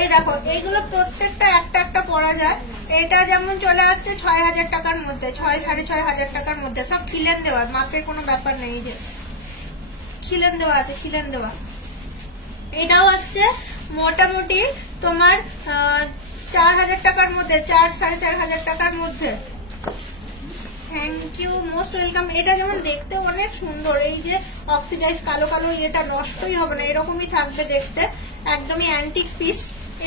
এই দেখো, এইগুলো প্রত্যেকটা একটা একটা পরা যায়। এটা যেমন চলে আসছে 6,000 টাকার মধ্যে, 6-6,500 টাকার মধ্যে, সব খিলেন দেওয়ার, মাপের কোনো ব্যাপার নেই। যে খিলেন দেওয়া আছে, খিলেন দেওয়া। এটাও আসছে মোটামুটি তোমার 4,000 টাকার মধ্যে, 4-4,500 টাকার মধ্যে। Thank you, most welcome. এটা যেমন দেখতে অনেক সুন্দর, এই যে অক্সিডাইজ কালো কালো, এটা নষ্টই হবে না, এরকমই থাকবে দেখতে, একদমই অ্যান্টিক পিস।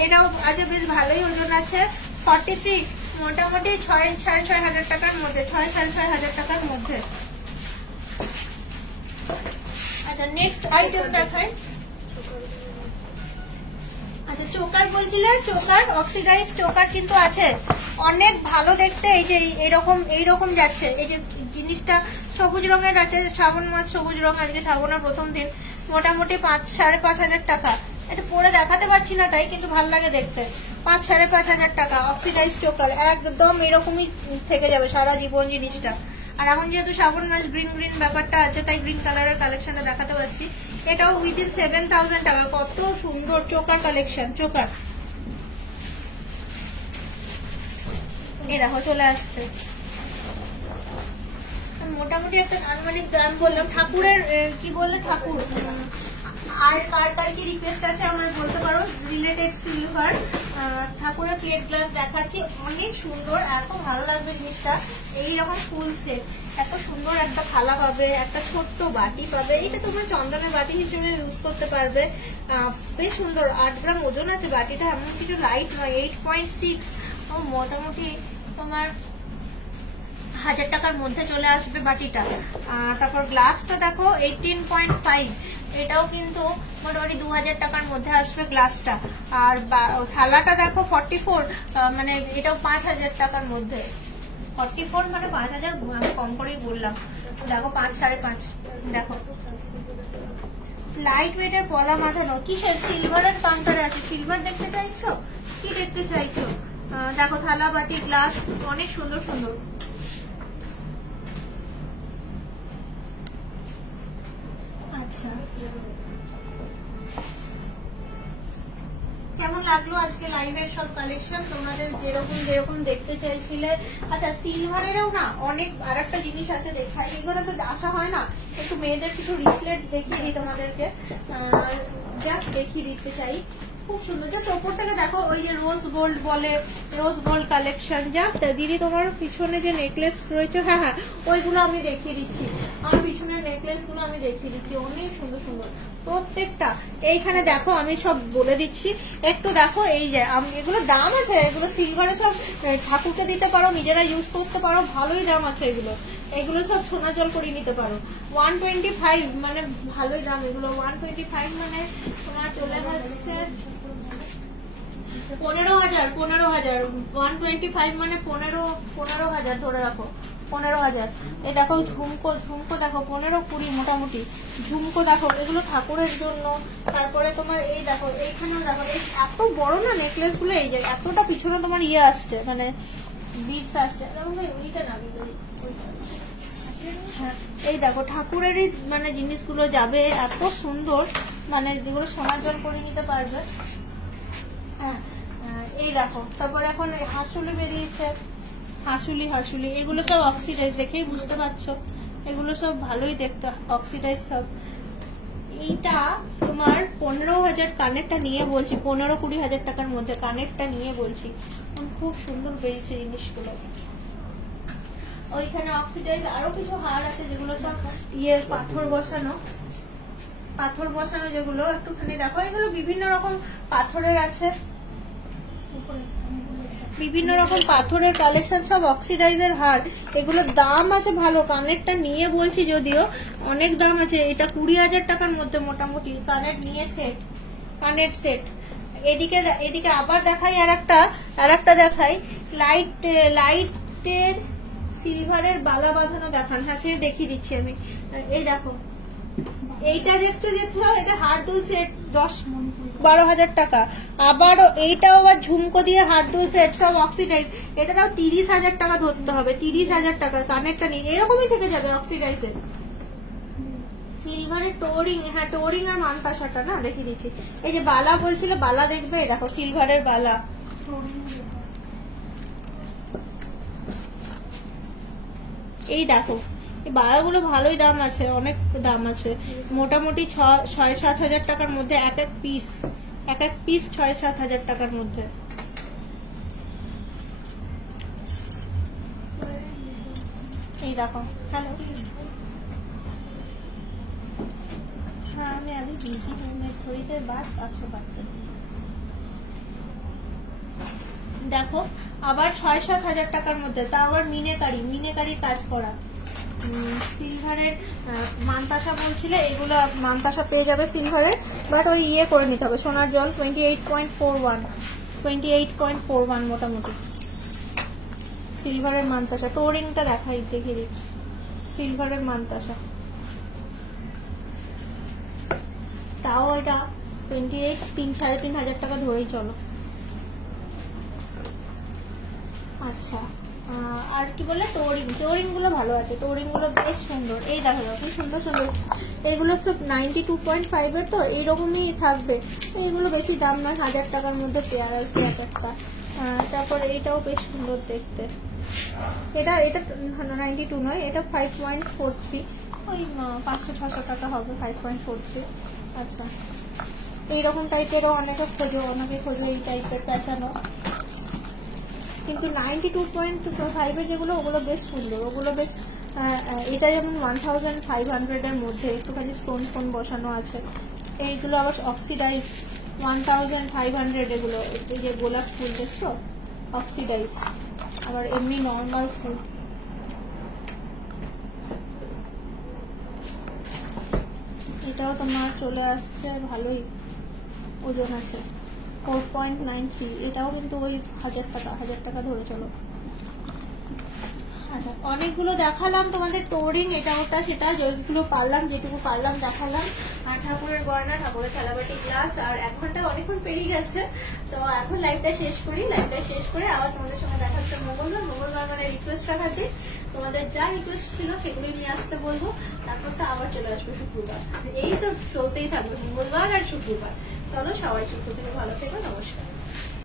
এটাও আজ বেশ ভালোই ওজন আছে, 43, মোটামুটি 6-6,500 টাকার মধ্যে, 6-6,500 টাকার মধ্যে। আচ্ছা নেক্সট আইটেম দেখাই। আচ্ছা চোকার বলছিলে, চোকার অক্সিডাইজ চোকার কিন্তু আছে, অনেক ভালো দেখতে। এই যে এইরকম যাচ্ছে, এই যে জিনিসটা সবুজ রঙের আছে, শ্রাবণ মাস সবুজ রঙ, আজকে শ্রাবণের প্রথম দিন, মোটামুটি 5-5,500 টাকা। এটা পরে দেখাতে পারছি না তাই, কিন্তু ভালো লাগে দেখতে। 5-5,500 টাকা অক্সিডাইজ চোকার, একদম এরকমই থেকে যাবে সারা জীবন জিনিসটা। আর এখন যেহেতু শ্রাবণ মাস গ্রিন গ্রিন ব্যাপারটা আছে, তাই গ্রিন কালারের কালেকশনটা দেখাতে পারছি। এটাও উইদিন 7,000 টাকা। কত সুন্দর চোকার কালেকশন, চোকার এই দেখো চলে আসছে। মোটামুটি একটা আনুমানিক দাম বললাম। ঠাকুরের কি বললে, ঠাকুর আর কার কার কি রিকোয়েস্ট আছে আমরা বলতে পারো, রিলেটেড সিলভার ঠাকুরের প্লেট গ্লাস দেখাচ্ছি, অনেক সুন্দর, এত ভালো লাগবে জিনিসটা। এইরকম ফুল সেট, এত সুন্দর একটা থালা পাবে, একটা ছোট্ট বাটি পাবে, এটা তোমরা চন্দনের বাটি হিসেবে ইউজ করতে পারবে। বেশ সুন্দর, 8 গ্রাম ওজন আছে বাটিটা, এমন কিছু লাইট নয়, 8.6, মোটামুটি তোমার 1,000 টাকার মধ্যে চলে আসবে বাটিটা। তারপর গ্লাসটা দেখো 18.5, এটাও কিন্তু মোটামুটি 2,000 টাকার মধ্যে আসবে গ্লাসটা। আর থালাটা দেখো 44, মানে এটাও 5,000 টাকার মধ্যে। 44 মানে 5,000, আমি কম করেই বললাম। দেখো 5-5.5, দেখো লাইট ওয়েটের পলা মাথানো। কিসের? সিলভারের কাউন্টারে আছে। সিলভার দেখতে চাইছো, কি দেখতে চাইছো? দেখো থালা বাটি গ্লাস অনেক সুন্দর সুন্দর। আচ্ছা কেমন লাগলো আজকে লাইভের সব কালেকশন, তোমাদের যেরকম দেখতে চাইছিলে? আচ্ছা সিলভারেরও না অনেক আর একটা জিনিস আছে দেখাই, এগুলো তো আসা হয় না, একটু মেয়েদের কিছু রিসলেট দেখিয়ে দিই তোমাদেরকে, জাস্ট দেখিয়ে দিতে চাই। খুব সুন্দর, জাস্ট ওপর থেকে দেখো, ওই যে রোজ গোল্ড বলে, রোজ গোল্ড কালেকশন। জাস্ট দিদি তোমার পিছনে যে নেকলেস রয়েছে, হ্যাঁ হ্যাঁ ওইগুলো আমি দেখিয়ে দিচ্ছি, আমার পিছনের নেকলেস গুলো আমি দেখিয়ে দিচ্ছি, অনেক সুন্দর সুন্দর প্রত্যেকটা। এইখানে দেখো আমি সব বলে দিচ্ছি, একটু দেখো। এই যে এগুলো দাম আছে, এগুলো সিলভারে সব ঠাকুরকে দিতে পারো, নিজেরা ইউজ করতে পারো, ভালোই দাম আছে এগুলো। এগুলো সব সোনা জল করে নিতে পারো। 125 মানে ভালোই দাম এগুলো। 125 মানে তোমার চলে আসছে 15,000। 125 মানে 15,000 ধরে রাখো, 15,000। এই দেখো ঝুমকো দেখো 15-20 মোটামুটি। ঝুমকো দেখো, এগুলো ঠাকুরের জন্য। তারপরে তোমার এই দেখো, এইখানেও দেখো, এত বড় না নেকলেস গুলো, এই যে এতটা পিছনে তোমার ইয়ে আসছে, মানে বিটস আসছে। ওইটা না, হ্যাঁ এই দেখো ঠাকুরেরই মানে জিনিসগুলো যাবে, এত সুন্দর, মানে যেগুলো সোনার জল করে নিতে পারবে। হ্যাঁ এই দেখো, তারপরে এখন হাসুলি বেরিয়েছে, হাসুলি এগুলো সব অক্সিডাইজ, দেখেই বুঝতে পারছো এগুলো সব ভালোই দেখতে, অক্সিডাইজ সব। এইটা তোমার 15,000, কানেরটা নিয়ে বলছি 15-20,000 টাকার মধ্যে, কানেরটা নিয়ে বলছি, খুব সুন্দর বেরিয়েছে জিনিসগুলো। ওইখানে অক্সিডাইজ আরো কিছু হার আছে, যেগুলো সব ইয়ে পাথর বসানো যেগুলো, একটুখানি দেখো, এগুলো বিভিন্ন রকম পাথরের আছে, বিভিন্ন রকম পাথরের কালেকশন, সব অক্সিডাইজের হার। এগুলোর দাম আছে ভালো, কানেরটা নিয়ে বলছি যদিও অনেক দাম আছে। এটা 20,000 টাকার মধ্যে মোটামুটি কানের নিয়ে সেট, কানের সেট। এদিকে এদিকে আবার দেখাই আর একটা দেখাই লাইটের সিলভারের বালা বাঁধানো দেখান। হ্যাঁ সে দেখিয়ে দিচ্ছি আমি। এই দেখো এইটা দেখছো এটা হাড় দুল সেট 10-12 টাকা। আবারও এইটাও আবার ঝুমকো দিয়ে হাড় দুল সেট সব অক্সিডাইজ, এটা দাও 30,000 টাকা ধরতে হবে। 30,000 টাকার কানেরটা নেই, এরকমই থেকে যাবে অক্সিডাইজের। সিলভারের টোরিং, হ্যাঁ টোরিং আর মানতাসাটা না দেখিয়ে দিচ্ছি। এই যে বালা বলছিল, বালা দেখবে, দেখো সিলভারের বালা। এই দেখো এই বালাগুলো ভালোই দাম আছে, অনেক দাম আছে, মোটামুটি 6-7 হাজার টাকার মধ্যে এক এক পিস 6-7 হাজার টাকার মধ্যে। এই দেখো হ্যালো, হ্যাঁ আমি अभी बिजी हूँ, मैं थोड़ी देर बाद आपसे बात करती हूँ। দেখো আবার 6-7 হাজার টাকার মধ্যে, তা আবার মিনেকারি কাজ করা সিলভারের মানতাসা বলছিলে, এগুলো মানতাসা পেয়ে যাবে সিলভারের, বাট ওই ইয়ে করে নিতে হবে সোনার জল 28.41 মোটামুটি সিলভারের মানতাসা। টোরিংটা দেখিয়ে দিচ্ছি, সিলভারের মানতাসা তাও এটা 3-3.5 হাজার টাকা ধরেই চলো। আচ্ছা আর কি বলে, টোরিং গুলো ভালো আছে, টোরিং গুলো বেশ সুন্দর। এই দেখো কি সুন্দর সুন্দর, এইগুলো সব 92.5 এর, তো এইরকমই থাকবে, এইগুলো বেশি দাম নয়, 1000 টাকার মধ্যে পেয়ার আসবে এক একটা। তারপর এইটাও বেশ সুন্দর দেখতে, এটা 92 নয়, এটা 5.43, ওই 500-600 টাকা হবে 5.43। আচ্ছা এইরকম টাইপেরও অনেকে খোঁজো এই টাইপের পেঁচানো, কিন্তু 92.5 এর যেগুলো ওগুলো বেশ সুন্দর, ওগুলো বেশ এটা যেমন 1500 এর মধ্যে একটুখানি স্টোন বসানো আছে। এইগুলো আবার অক্সিডাইজ 1500, এগুলো এই যে গোলাপ ফুল দেখছো অক্সিডাইজ, আবার এমনি নর্মাল ফুল। এটাও তোমার চলে আসছে, ভালোই ওজন আছে 4.93, এটাও কিন্তু ওই 1000 টাকা ধরে চলো। আচ্ছা অনেকগুলো দেখালাম তোমাদের টোরিং, এটা ওটা সেটা, যেটুকু পারলাম দেখালাম। আর ঠাকুরের গয়না, ঠাকুরের থালাবাটি, গ্লাস, আর 1 ঘন্টা অনেকক্ষণ পেরিয়ে গেছে, তো এখন লাইভটা শেষ করে আবার তোমাদের সঙ্গে দেখা হচ্ছে মঙ্গলবার মানে রিকোয়েস্ট রাখার দিন। তোমাদের যা রিকোয়েস্ট ছিল সেগুলো নিয়ে আসতে বলবো, তারপর তো আবার চলে আসবে শুক্রবার। এই তো চলতেই থাকবে মঙ্গলবার আর শুক্রবার। চলো সবাই সুস্থ থেকে ভালো থেকো, নমস্কার।